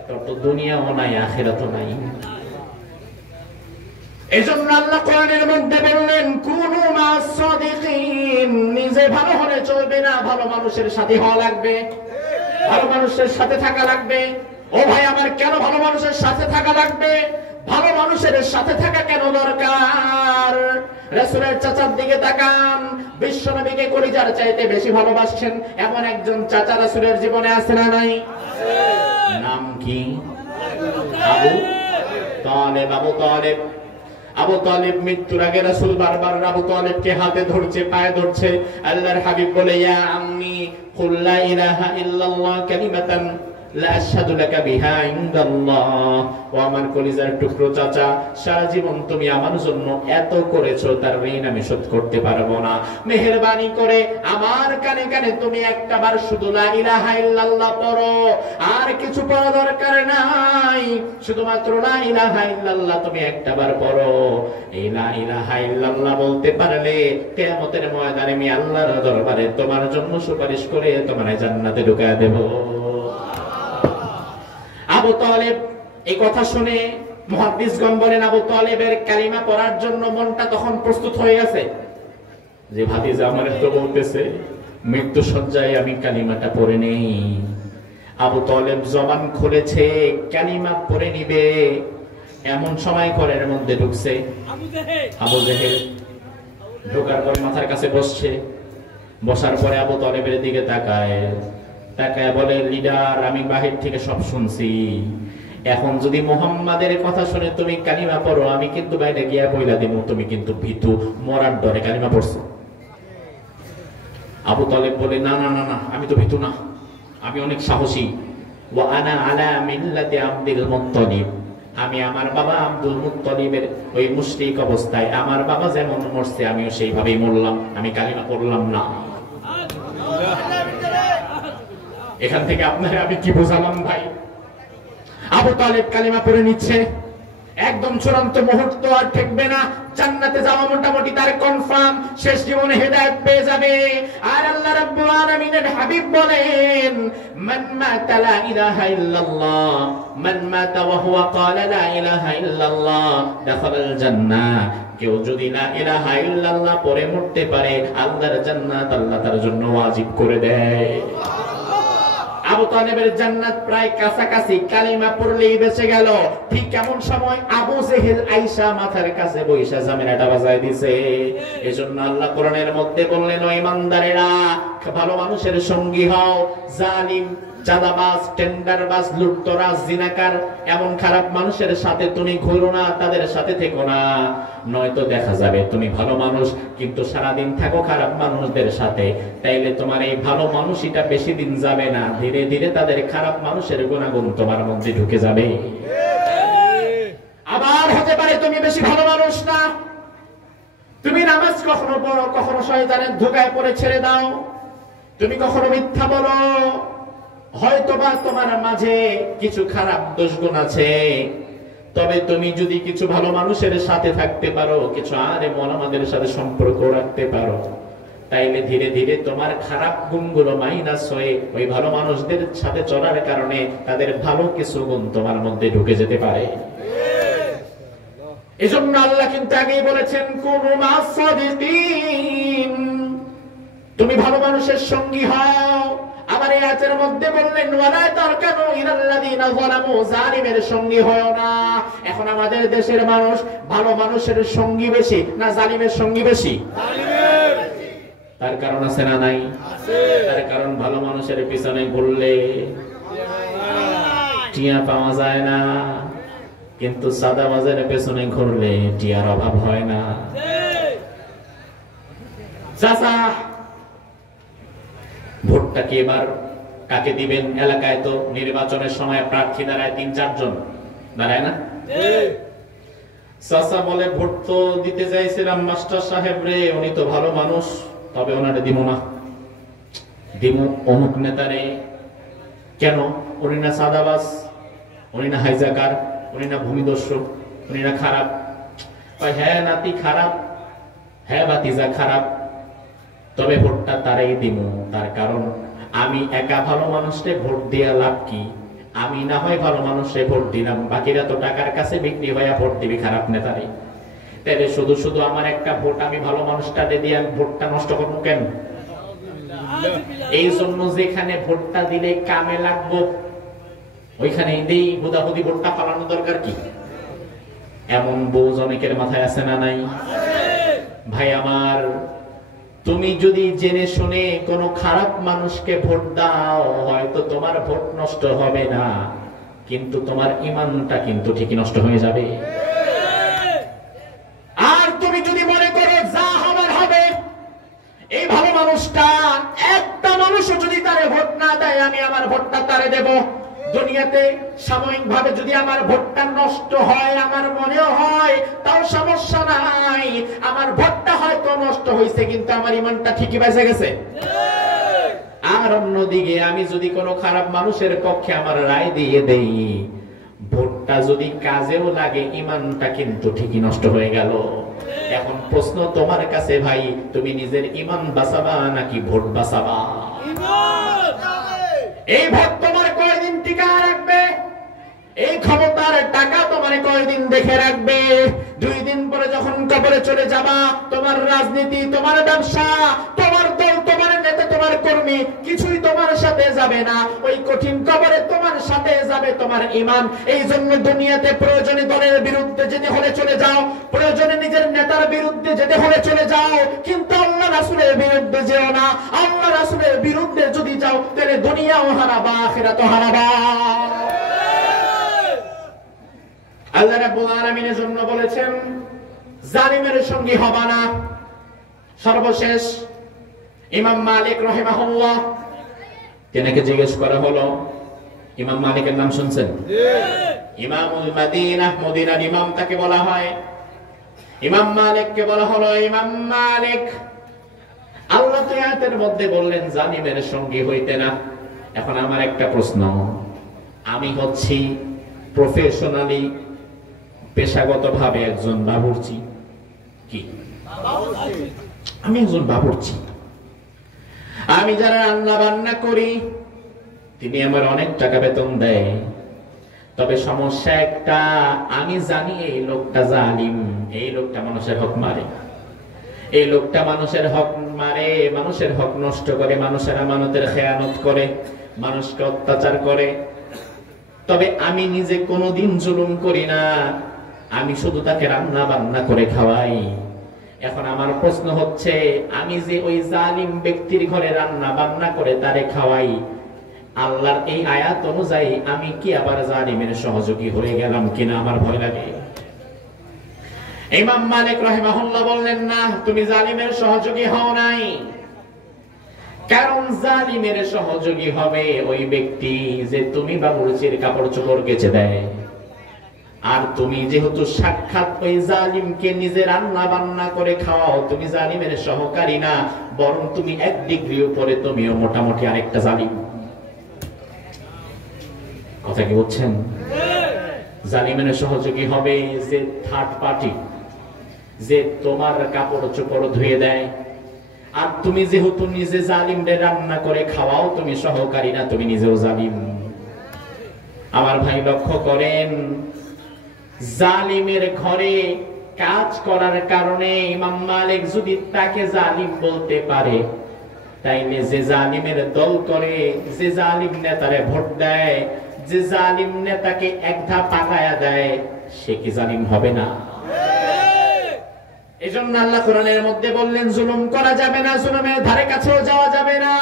তোর তো দুনিয়াও নাই, আখিরাতও নাই। এজন্য আল্লাহ কোরআনের মধ্যে বললেন, কুনু মাস সাদিকিন, নিজে ভালো হলে চলবে না, ভালো মানুষের সাথে হওয়া লাগবে, ভালো মানুষের সাথে থাকা লাগবে। ও ভাই আমার, কেন ভালো মানুষের সাথে থাকা লাগবে? ভালো মানুষের সাথে থাকা কেন দরকার? রাসূলের চাচার দিকে তাকান, বিশ্বনবীকে কলিজার চাইতে বেশি ভালোবাসছেন এমন একজন চাচা রাসূলের জীবনে আছে না নাই? নাম কি? আবু তালেব। আবু তালেব, আবু তালেব মৃত্যুর আগে রাসূল বারবার আবু তালেবকে হাতে ধরছে, পায়ে ধরছে। আল্লাহর হাবিব বলে, ইয়া আম্মি কুল লা ইলাহা ইল্লাল্লাহ কালিমাতান লা আশহাদু লাকা বিহা ইনদাল্লাহ। ও আমার কলিজার টুকরো চাচা, সারা জীবন তুমি আমার জন্য এত করেছো, তার ঋণ আমি শোধ করতে পারবো না। মেহেরবানি করে আমার কানে কানে তুমি একটাবার শুধু লা ইলাহা ইল্লাল্লাহ পড়ো, আর কিছু পড়া দরকার নাই, শুধুমাত্র লা ইলাহা ইল্লাল্লাহ তুমি একটাবার পড়ো। এই লা ইলাহা ইল্লাল্লাহ বলতে পারলে কিয়ামতের ময়দানে আমি আল্লাহর দরবারে তোমার জন্য সুপারিশ করে তোমারে জান্নাতে ঢুকায় দেব। আবু তালেব এই কথা শুনে মুহাদ্দিসগণ বলেন, আবু তালেবের কালিমা পড়ার জন্য মনটা তখন প্রস্তুত হয়ে গেছে, যে ভাতিজা আমার তো বলতেছে মৃত্যু সজ্জায় আমি কালিমাটা পড়ে নেই। আবু তালেব জবান খুলেছে, কালিমা পড়ে নিবে, এমন সময় ঘরের মধ্যে ঢুকছে আবু জেহেল। ঢোকার পরে মাথার কাছে বসছে, বসার পরে আবু তালেবের দিকে তাকায়, তাকায় বলে, লিডার আমি বাহির থেকে সব শুনছি, এখন যদি মুহাম্মাদের কথা শুনে তুমি কালিমা পড়ো, আমি কিন্তু বাইরে গিয়া বইলা দেব তুমি কিন্তু ভীতু, মরার ডরে কালিমা পড়ছো। আবু তালেব বলে, না না না না, আমি তো ভীতু না, আমি অনেক সাহসী। ওয়া আনা আলা মিল্লাতি আব্দুল মুত্তালিব, আমি আমার বাবা আব্দুল মুত্তালিবের ওই মুশরিক অবস্থায় আমার বাবা যেমন মরছে আমিও সেইভাবেই মরলাম, আমি কালিমা পড়লাম না। এখান থেকে আপনারা আমি কি বোঝালাম ভাই? আবু তালেব কালিমা পড়ে নিচ্ছে, একদম চূড়ান্ত মুহূর্ত, আর ঠেকবে না, জান্নাতে যাওয়া মোটামুটি তার কনফার্ম, শেষ জীবনে হেদায়েত পেয়ে যাবে। আর আল্লাহ রাব্বুল আলামিনের হাবিব বলেন, মান মাতা লা ইলাহা ইল্লাল্লাহ, মান মাতা ওয়া হুয়া ক্বালা লা ইলাহা ইল্লাল্লাহ দাখালাল জান্নাহ। কেউ যদি লা ইলাহা ইল্লাল্লাহ পড়ে মরতে পারে, আল্লাহর জান্নাত আল্লাহ তার জন্য ওয়াজিব করে দেয়। আবু তালেবের জান্নাত প্রায় কাছাকাছি, কালিমা পড়লেই বেঁচে গেল। ঠিক এমন সময় আবু জেহেল আয়েশা মাথার কাছে বইসা জামিনাটা বাজায় দিছে। এজন্য আল্লাহ কোরআনের মধ্যে বললেন, ও ঈমানদারেরা, ভালো মানুষের সঙ্গী হও। জালিম, চাঁদাবাজ, টেন্ডারবাজ, লুটতরাজ, জিনাকার এমন খারাপ মানুষের সাথে তুমি ঘুরো না, তাদের সাথে থেকো না। নয়তো দেখা যাবে তুমি ভালো মানুষ কিন্তু সারাদিন থাকো খারাপ মানুষদের সাথে, তাইলে তোমার এই ভালো মানুষটা বেশি দিন যাবে না, ধীরে ধীরে তাদের খারাপ মানুষের গুণাগুণ তোমার মধ্যে ঢুকে যাবে। আবার হতে পারে তুমি বেশি ভালো মানুষ না, তুমি নামাজ কখনো পড়ো, কখনো শয়তানের ধোঁকায় পড়ে ছেড়ে দাও, তুমি কখনো মিথ্যা বলো, হয়তোবা তোমার মাঝে কিছু খারাপ দোষগুণ আছে। তবে তুমি যদি কিছু ভালো মানুষের সাথে থাকতে পারো, কিছু আলেম ওলামাদের সাথে সম্পর্ক রাখতে পারো, তাইলে ধীরে ধীরে তোমার খারাপ গুণগুলো মাইনাস হয়ে ওই ভালো মানুষদের সাথে চলার কারণে তাদের ভালো কিছু গুণ তোমার মধ্যে ঢুকে যেতে পারে। এজন্য আল্লাহ কিন্তু আগেই বলেছেন, কুনু মা'আস সাদিকিন, তুমি ভালো মানুষের সঙ্গী হও। আবার এই আয়াতের মধ্যে বললেন, ওয়ালা তারকানু ইলাল্লাযিনা যালামু, জালিমের সঙ্গী হয় না। এখন আমাদের দেশের মানুষ ভালো মানুষের সঙ্গী বেশি না জালিমের সঙ্গী বেশি? জালিমের। তার কারণ আছে না নাই? আছে। তার কারণ ভালো মানুষের পিছনে ঘুরলে টিয়া পাওয়া যায় না, কিন্তু সাদাবাজের পেছনে ঘুরলে টিয়ার অভাব হয় না। চাচা, ভোটটা কি এবার কাকে দিবেন? এলাকায় তো নির্বাচনের সময় প্রার্থী দাঁড়ায় ৩-৪ জন, দাঁড়ায় না? চাচা বলে, ভোট তো দিতে চাইছিলাম মাস্টার সাহেব রে, উনি তো ভালো মানুষ, তবে ওনারে দিব না, দিব অমুক নেতারে। কেন? উনি না সাদাবাজ, উনি না হাইজাকার, উনি না ভূমিদস্যু, উনি না খারাপ। হ্যাঁ নাতি খারাপ, হ্যাঁ ভাতিজা খারাপ, তবে ভোটটা তারাই দিব। তার কারণ আমি একা ভালো মানুষকে ভোট দিয়ে লাভ কি? আমি না হয় ভালো মানুষে ভোট দিলাম, বাকিরা তো টাকার কাছে বিক্রি হয়ে ভোট দিবি খারাপ নেতারে। তাহলে শুধু শুধু আমার একটা ভোট আমি ভালো মানুষটা দিয়ে আমি ভোটটা নষ্ট করবো কেন? এই জন্য যেখানে ভোটটা দিলে কামে লাগবো ওইখানে দেই, হুদাহুদি ভোটটা পালানো দরকার কি? এমন বোঝ অনেকের মাথায় আছে না নাই? ভাই আমার, তুমি যদি জেনে শুনে কোনো খারাপ মানুষকে ভোট দাও, হয়তো তোমার ভোট নষ্ট হবে না, কিন্তু তোমার ঈমানটা কিন্তু ঠিকই নষ্ট হয়ে যাবে। আর তুমি যদি মনে করো যা হবার হবে, এই ভালো মানুষটা একটা মানুষও যদি তারে ভোট না দেয় আমি আমার ভোটটা তারে দেব, দুনিয়াতে সাময়িক ভাবে যদি আমার ভোটটা নষ্ট হয়, আমার মনেও হয় তাও সমস্যা নাই, আমার ভোটটা হয়তো নষ্ট হয়েছে কিন্তু আমার ঈমানটা ঠিকই বেঁচে গেছে। আর অন্যদিকে আমি যদি কোনো খারাপ মানুষের পক্ষে আমার রায় দিয়ে দেই, ভোটটা যদি কাজেও লাগে ঈমানটা কিন্তু ঠিকই নষ্ট হয়ে গেল। এখন প্রশ্ন তোমার কাছে ভাই, তুমি নিজের ঈমান বাঁচাবা নাকি ভোট বাঁচাবা? এই ভোট তোমার কয়দিন টিকা রাখবে? এই ক্ষমতার টাকা তোমার কয়দিন দেখে রাখবে? 2 দিন পরে যখন কবরে চলে যাবা, তোমার রাজনীতি, তোমার ব্যবসা, তোমার দল, তোমার নেতা, তোমার কর্মী কিছুই তোমার সাথে যাবে না। ওই কঠিন কবরে তোমার সাথে যাবে তোমার ঈমান। এই জন্য দুনিয়াতে প্রয়োজনে দলের বিরুদ্ধে যেতে হলে চলে যাও, প্রয়োজনে নিজের নেতার বিরুদ্ধে যেতে হলে চলে যাও, কিন্তু আল্লাহ রাসূলের বিরুদ্ধে যেও না। আল্লাহ রাসূলের বিরুদ্ধে যদি যাও তাহলে দুনিয়াও হারাবা, আখিরাতও হারাবা। আল্লাহ রাব্বুল আলামিনের জন্য বলেছেন, জালিমের সঙ্গী হবা না। সর্বশেষ ইমাম মালিক রাহিমাহুল্লাহ, তেনাকে জিজ্ঞেস করা হলো, ইমাম মালিকের নাম শুনছেন? ইমামুল মাদিনাহ, মদিনার ইমাম তাকে বলা হয়। ইমাম মালিককে বলা হলো ইমাম মালিক। আল্লাহ তো আয়াতের মধ্যে বললেন জালিমের সঙ্গী হইতে না। এখন আমার একটা প্রশ্ন, আমি হচ্ছি প্রফেশনালি, পেশাগতভাবে একজন বাবুর্চি। কি আমি একজন বাবুর্চি, আমি যারা রান্না বান্না করি তিনি আমার অনেক টাকা বেতন দেয়। তবে সমস্যা একটা, আমি জানি এই লোকটা জালিম, এই লোকটা মানুষের হক মারে, এই লোকটা মানুষের হক মারে, মানুষের হক নষ্ট করে, মানুষের আমানতের খেয়ানত করে, মানুষকে অত্যাচার করে। তবে আমি নিজে কোনোদিন জুলুম করি না, আমি শুধু তাকে রান্না বান্না করে খাওয়াই। এখন আমার প্রশ্ন হচ্ছে, আমি যে ওই জালিম ব্যক্তির ঘরে রান্না বান্না করে তারে খাওয়াই, আল্লাহর এই আয়াত অনুযায়ী আমি কি আবার জালিমের সহযোগী হয়ে গেলাম কিনা আমার ভয় লাগে। ইমাম মালিক রাহিমাহুল্লাহ বললেন না, তুমি জালিমের সহযোগী হও নাই। কারণ জালিমের সহযোগী হবে ওই ব্যক্তি যে তুমি বাবুর্চির কাপড় চোপড় কেচে দেয়, আর তুমি যেহেতু সাক্ষাৎ ওই জালিমকে নিজে রান্না বান্না করে খাওয়াও, তুমি জালিমের সহকারী না, বরং তুমি এক ডিগ্রি উপরে, তুমিও মোটামুটি আরেকটা জালিম। কথা কি বলছেন? জালিমের সহযোগী হবে যে থার্ড পার্টি, যে তোমার কাপড় চোপড় ধুয়ে দেয়, আর তুমি যেহেতু নিজে জালিমরে রান্না করে খাওয়াও, তুমি সহকারী না, তুমি নিজেও জালিম। আমার ভাই লক্ষ্য করেন, জালিমের ঘরে কাজ করার কারণে ইমাম মালিক যদি তাকে জালিম বলতে পারে, তাইলে যে জালিমের দল করে, যে জালিম নেতারে ভোট দেয়, যে জালিম নেতাকে এক ধাপ পাকায়া দেয়, সে কি জালিম হবে না? এজন্য আল্লাহ কোরআনের মধ্যে বললেন জুলুম করা যাবে না, জুলুমের ধারে কাছেও যাওয়া যাবে না,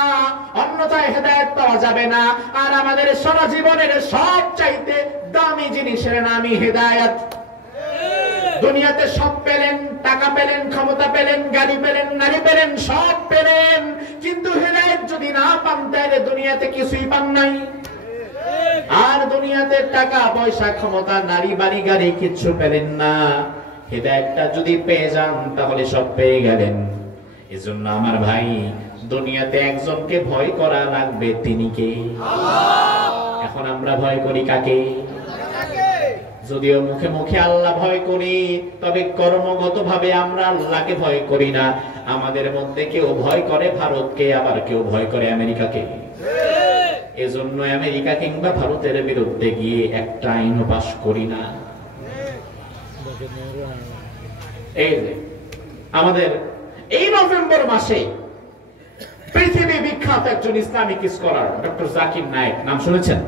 অন্যথায় হেদায়েত পাওয়া যাবে না। আর আমাদের সারা জীবনের সবচাইতে দামি জিনিসের নামই হেদায়েত। দুনিয়াতে সব পেলেন, টাকা পেলেন, ক্ষমতা পেলেন, গাড়ি পেলেন, নারী পেলেন, সব পেলেন, কিন্তু হেদায়েত যদি না পান তাহলে দুনিয়াতে কিছুই পান নাই। আর দুনিয়াতে টাকা পয়সা, ক্ষমতা, নারী, বাড়ি, গাড়ি কিচ্ছু পেলেন না। হেদায়েতটা যদি পেয়ে যান তাহলে সব পেয়ে গেলেন। এজন্য আমার ভাই, দুনিয়াতে একজনকে ভয় করা লাগবে, তিনি কে? এখন আমরা ভয় করি কাকে? যদিও মুখে মুখে আল্লাহ ভয় করি, তবে কর্মগতভাবে আমরা আল্লাহকে ভয় করি না। আমাদের মধ্যে কেউ ভয় করে ভারতকে, আবার কেউ ভয় করে আমেরিকাকে। এজন্য আমেরিকা কিংবা ভারতের বিরুদ্ধে গিয়ে একটা আইন পাস করি না। এই যে আমাদের এই নভেম্বর মাসে পৃথিবী বিখ্যাত একজন Islamic scholar doctor Zakir Naik, নাম শুনেছেন?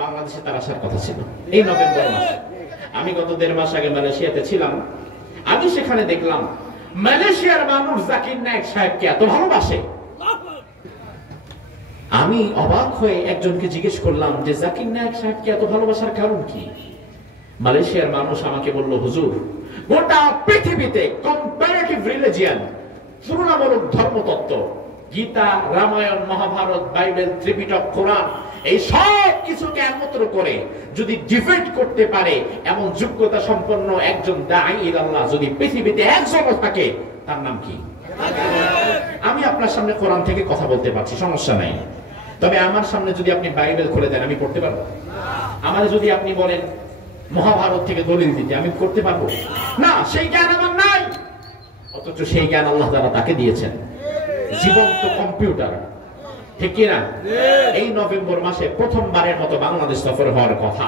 বাংলাদেশে তার আসার কথা ছিল এই নভেম্বর মাসে। আমি গত 1.5 মাস আগে মালয়েশিয়াতে ছিলাম। আমি সেখানে দেখলাম মালয়েশিয়ার মানুষ জাকির নায়েক সাহেবকে এত ভালোবাসে। আমি অবাক হয়ে একজনকে জিজ্ঞেস করলাম যে জাকির নায়েক সাহেবকে এত ভালোবাসার কারণ কি? মালয়েশিয়ার মানুষ আমাকে বলল, হুজুর, গোটা পৃথিবীতে কম্পারেটিভ রিলিজিয়ন, তুলনামূলক ধর্মতত্ত্ব, গীতা, রামায়ণ, মহাভারত, বাইবেল, ত্রিপিটক, কোরআন, এই সব কিছুকে একত্র করে যদি ডিফেন্ড করতে পারে এমন যোগ্যতা সম্পন্ন একজন দাঈ ইলাল্লাহ যদি পৃথিবীতে একজনও থাকে, তার নাম কি? আমি আপনার সামনে কোরআন থেকে কথা বলতে পারছি, সমস্যা নাই। তবে আমার সামনে যদি আপনি বাইবেল খুলে দেন, আমি পড়তে পারবো? আমার যদি আপনি বলেন মহাভারত থেকে দলিল দিতে, আমি করতে পারবো না? সেই জ্ঞান আমার নাই। অথচ সেই জ্ঞান আল্লাহ তাআলা তাকে দিয়েছেন, জীবন্ত কম্পিউটার। ঠিক কিনা? এই নভেম্বর মাসে প্রথমবারের মতো বাংলাদেশ সফর হওয়ার কথা,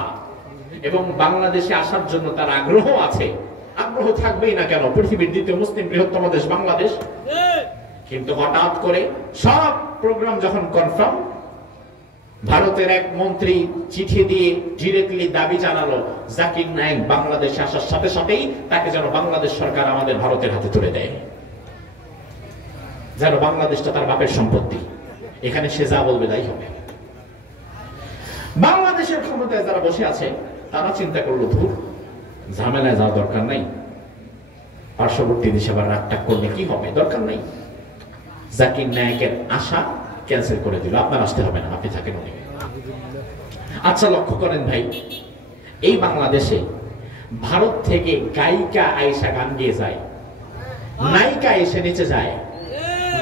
এবং বাংলাদেশে আসার জন্য তার আগ্রহ আছে। আগ্রহ থাকবেই না কেন? পৃথিবীর দ্বিতীয় মুসলিম বৃহত্তম দেশ বাংলাদেশ। কিন্তু হঠাৎ করে সব প্রোগ্রাম যখন কনফার্ম, ভারতের এক মন্ত্রী চিঠি দিয়ে ডিরেক্টলি দাবি জানালো জাকির নায়েক বাংলাদেশে আসার সাথে সাথেই তাকে যেন বাংলাদেশ সরকার আমাদের ভারতের হাতে তুলে দেয়, যেন বাংলাদেশটা তার বাপের সম্পত্তি, এখানে সে যা বলবে তাই হবে। বাংলাদেশের ক্ষমতায় যারা বসে আছে তারা চিন্তা করলো, ধুর, ঝামেলায় যাওয়া দরকার নাই, পার্শ্ববর্তী দেশে আবার রাগটাগ করলে কি হবে, দরকার নাই। জাকির নায়েকের আশা ক্যান্সেল করে দিল, আপনার আসতে হবে না, আপনি থাকেন অনেক। আচ্ছা লক্ষ্য করেন ভাই, এই বাংলাদেশে ভারত থেকে গায়িকা আয়েশা গান গেয়ে যায়, নায়িকা এসে নিচে যায়,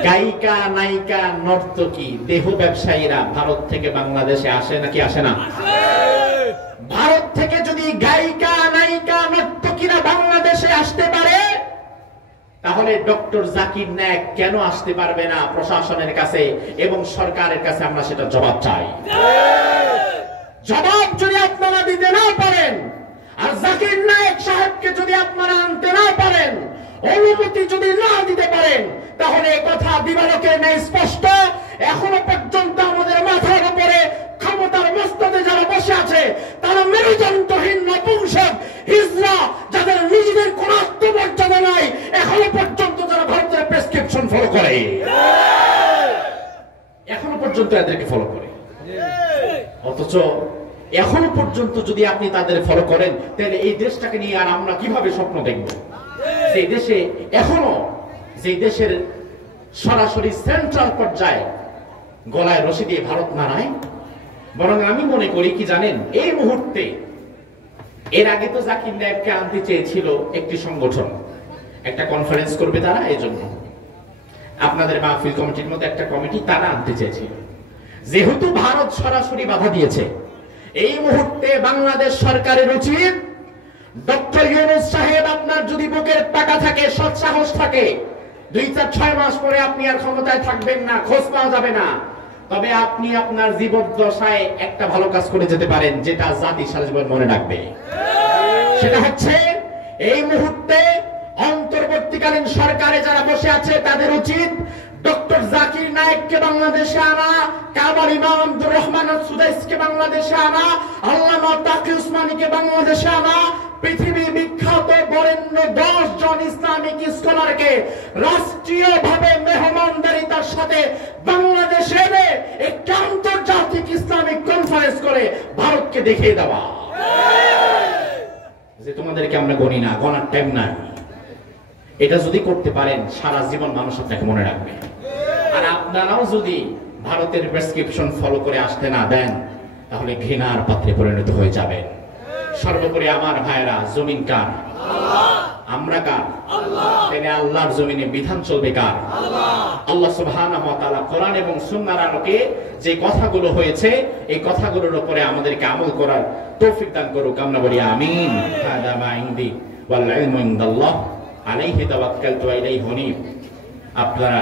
গায়িকা নায়িকা নর্তকী দেহ ব্যবসায়ীরা ভারত থেকে বাংলাদেশে আসে নাকি আসে না? ভারত থেকে যদি গায়িকা নায়িকা নর্তকীরা বাংলাদেশে আসতে পারে, তাহলে ডক্টর জাকির নায়েক কেন আসতে পারবে না? প্রশাসনের কাছে এবং সরকারের কাছে আমরা সেটা জবাব চাই। জবাব যদি আপনারা দিতে না পারেন, আর জাকির নায়েক সাহেবকে যদি আপনারা আনতে না পারেন, অনুমতি যদি না দিতে পারেন, তাহলে কথা দিবালোকের ন্যায় স্পষ্ট। এখনো পর্যন্ত আমাদের মাথার উপরে ক্ষমতার মস্তদে যারা বসে আছে, তারা মেরুদণ্ডহীন নপুংসক হিজড়া, যাদের নিজেদের কোন আত্মমর্যাদা নাই, এখনো পর্যন্ত যারা ভারতের প্রেসক্রিপশন ফলো করে, এখনো পর্যন্ত এদেরকে ফলো করে। অথচ এখনো পর্যন্ত যদি আপনি তাদের ফলো করেন, তাহলে এই দেশটাকে নিয়ে আর আমরা কিভাবে স্বপ্ন দেখব? সেই দেশে এখনো, যে দেশের সরাসরি সেন্ট্রাল পর্যায়ে গলায় রশি দিয়ে ভারত নাড়ায়। বরং আমি মনে করি কি জানেন, এই মুহূর্তে, এর আগে তো জাকির নায়েককে আনতে চেয়েছিল একটি সংগঠন, একটা কনফারেন্স করবে তারা, এই জন্য আপনাদের মাহফিল কমিটির মধ্যে একটা কমিটি তারা আনতে চেয়েছিল। যেহেতু ভারত সরাসরি বাধা দিয়েছে, এই মুহূর্তে বাংলাদেশ সরকারের উচিত, ডক্টর ইউনূস সাহেব, আপনার যদি বুকের টাকা থাকে, সৎ সাহস থাকে, 2-4-6 মাস পরে আপনি আর ক্ষমতায় থাকবেন না, খোঁজ পাওয়া যাবে না, তবে আপনি আপনার জীবদ্দশায় একটা ভালো কাজ করে যেতে পারেন, যেটা জাতি সারা জীবন মনে রাখবে। সেটা হচ্ছে, এই মুহূর্তে অন্তর্বর্তীকালীন সরকারে যারা বসে আছে, তাদের উচিত ডক্টর জাকির নায়েককে বাংলাদেশে আনা, কাবার ইমাম আব্দুর রহমান সুদাইসকে বাংলাদেশে আনা, আল্লামা তাকি উসমানীকে বাংলাদেশে আনা, পৃথিবী বিখ্যাত বরেণ্য 10 জন ইসলামিক স্কলারকে রাষ্ট্রীয়ভাবে মেহমানদারিতার সাথে বাংলাদেশে এনে একটি আন্তর্জাতিক ইসলামিক কনফারেন্স করে ভারতকে দেখিয়ে দেওয়া যে তোমাদেরকে আমরা গণি না, গণার টাইম নাই। এটা যদি করতে পারেন, সারা জীবন মানুষ আপনাকে মনে রাখবে। আর আপনারাও যদি ভারতের প্রেসক্রিপশন ফলো করে আসতে না দেন, তাহলে ঘৃণার পাত্রে পরিণত হয়ে যাবেন। সর্বোপরি আমার ভাইরা, জমিন কার? আমরা কার? তাহলে আল্লাহর জমিনে বিধান চলবে কার? আল্লাহ সুবহানাহু ওয়া তাআলা কোরআন এবং সুন্নাহর আলোকে যে কথাগুলো হয়েছে, এই কথাগুলোর উপরে আমাদেরকে আমল করার তৌফিক দান করুক। আমরা বলি আমিন। হাদা মা ইনদি ওয়াল ইলমু ইনদাল্লাহ আলাইহি তাওয়াক্কালতু ওয়া ইলাইহি উনীব। আপনারা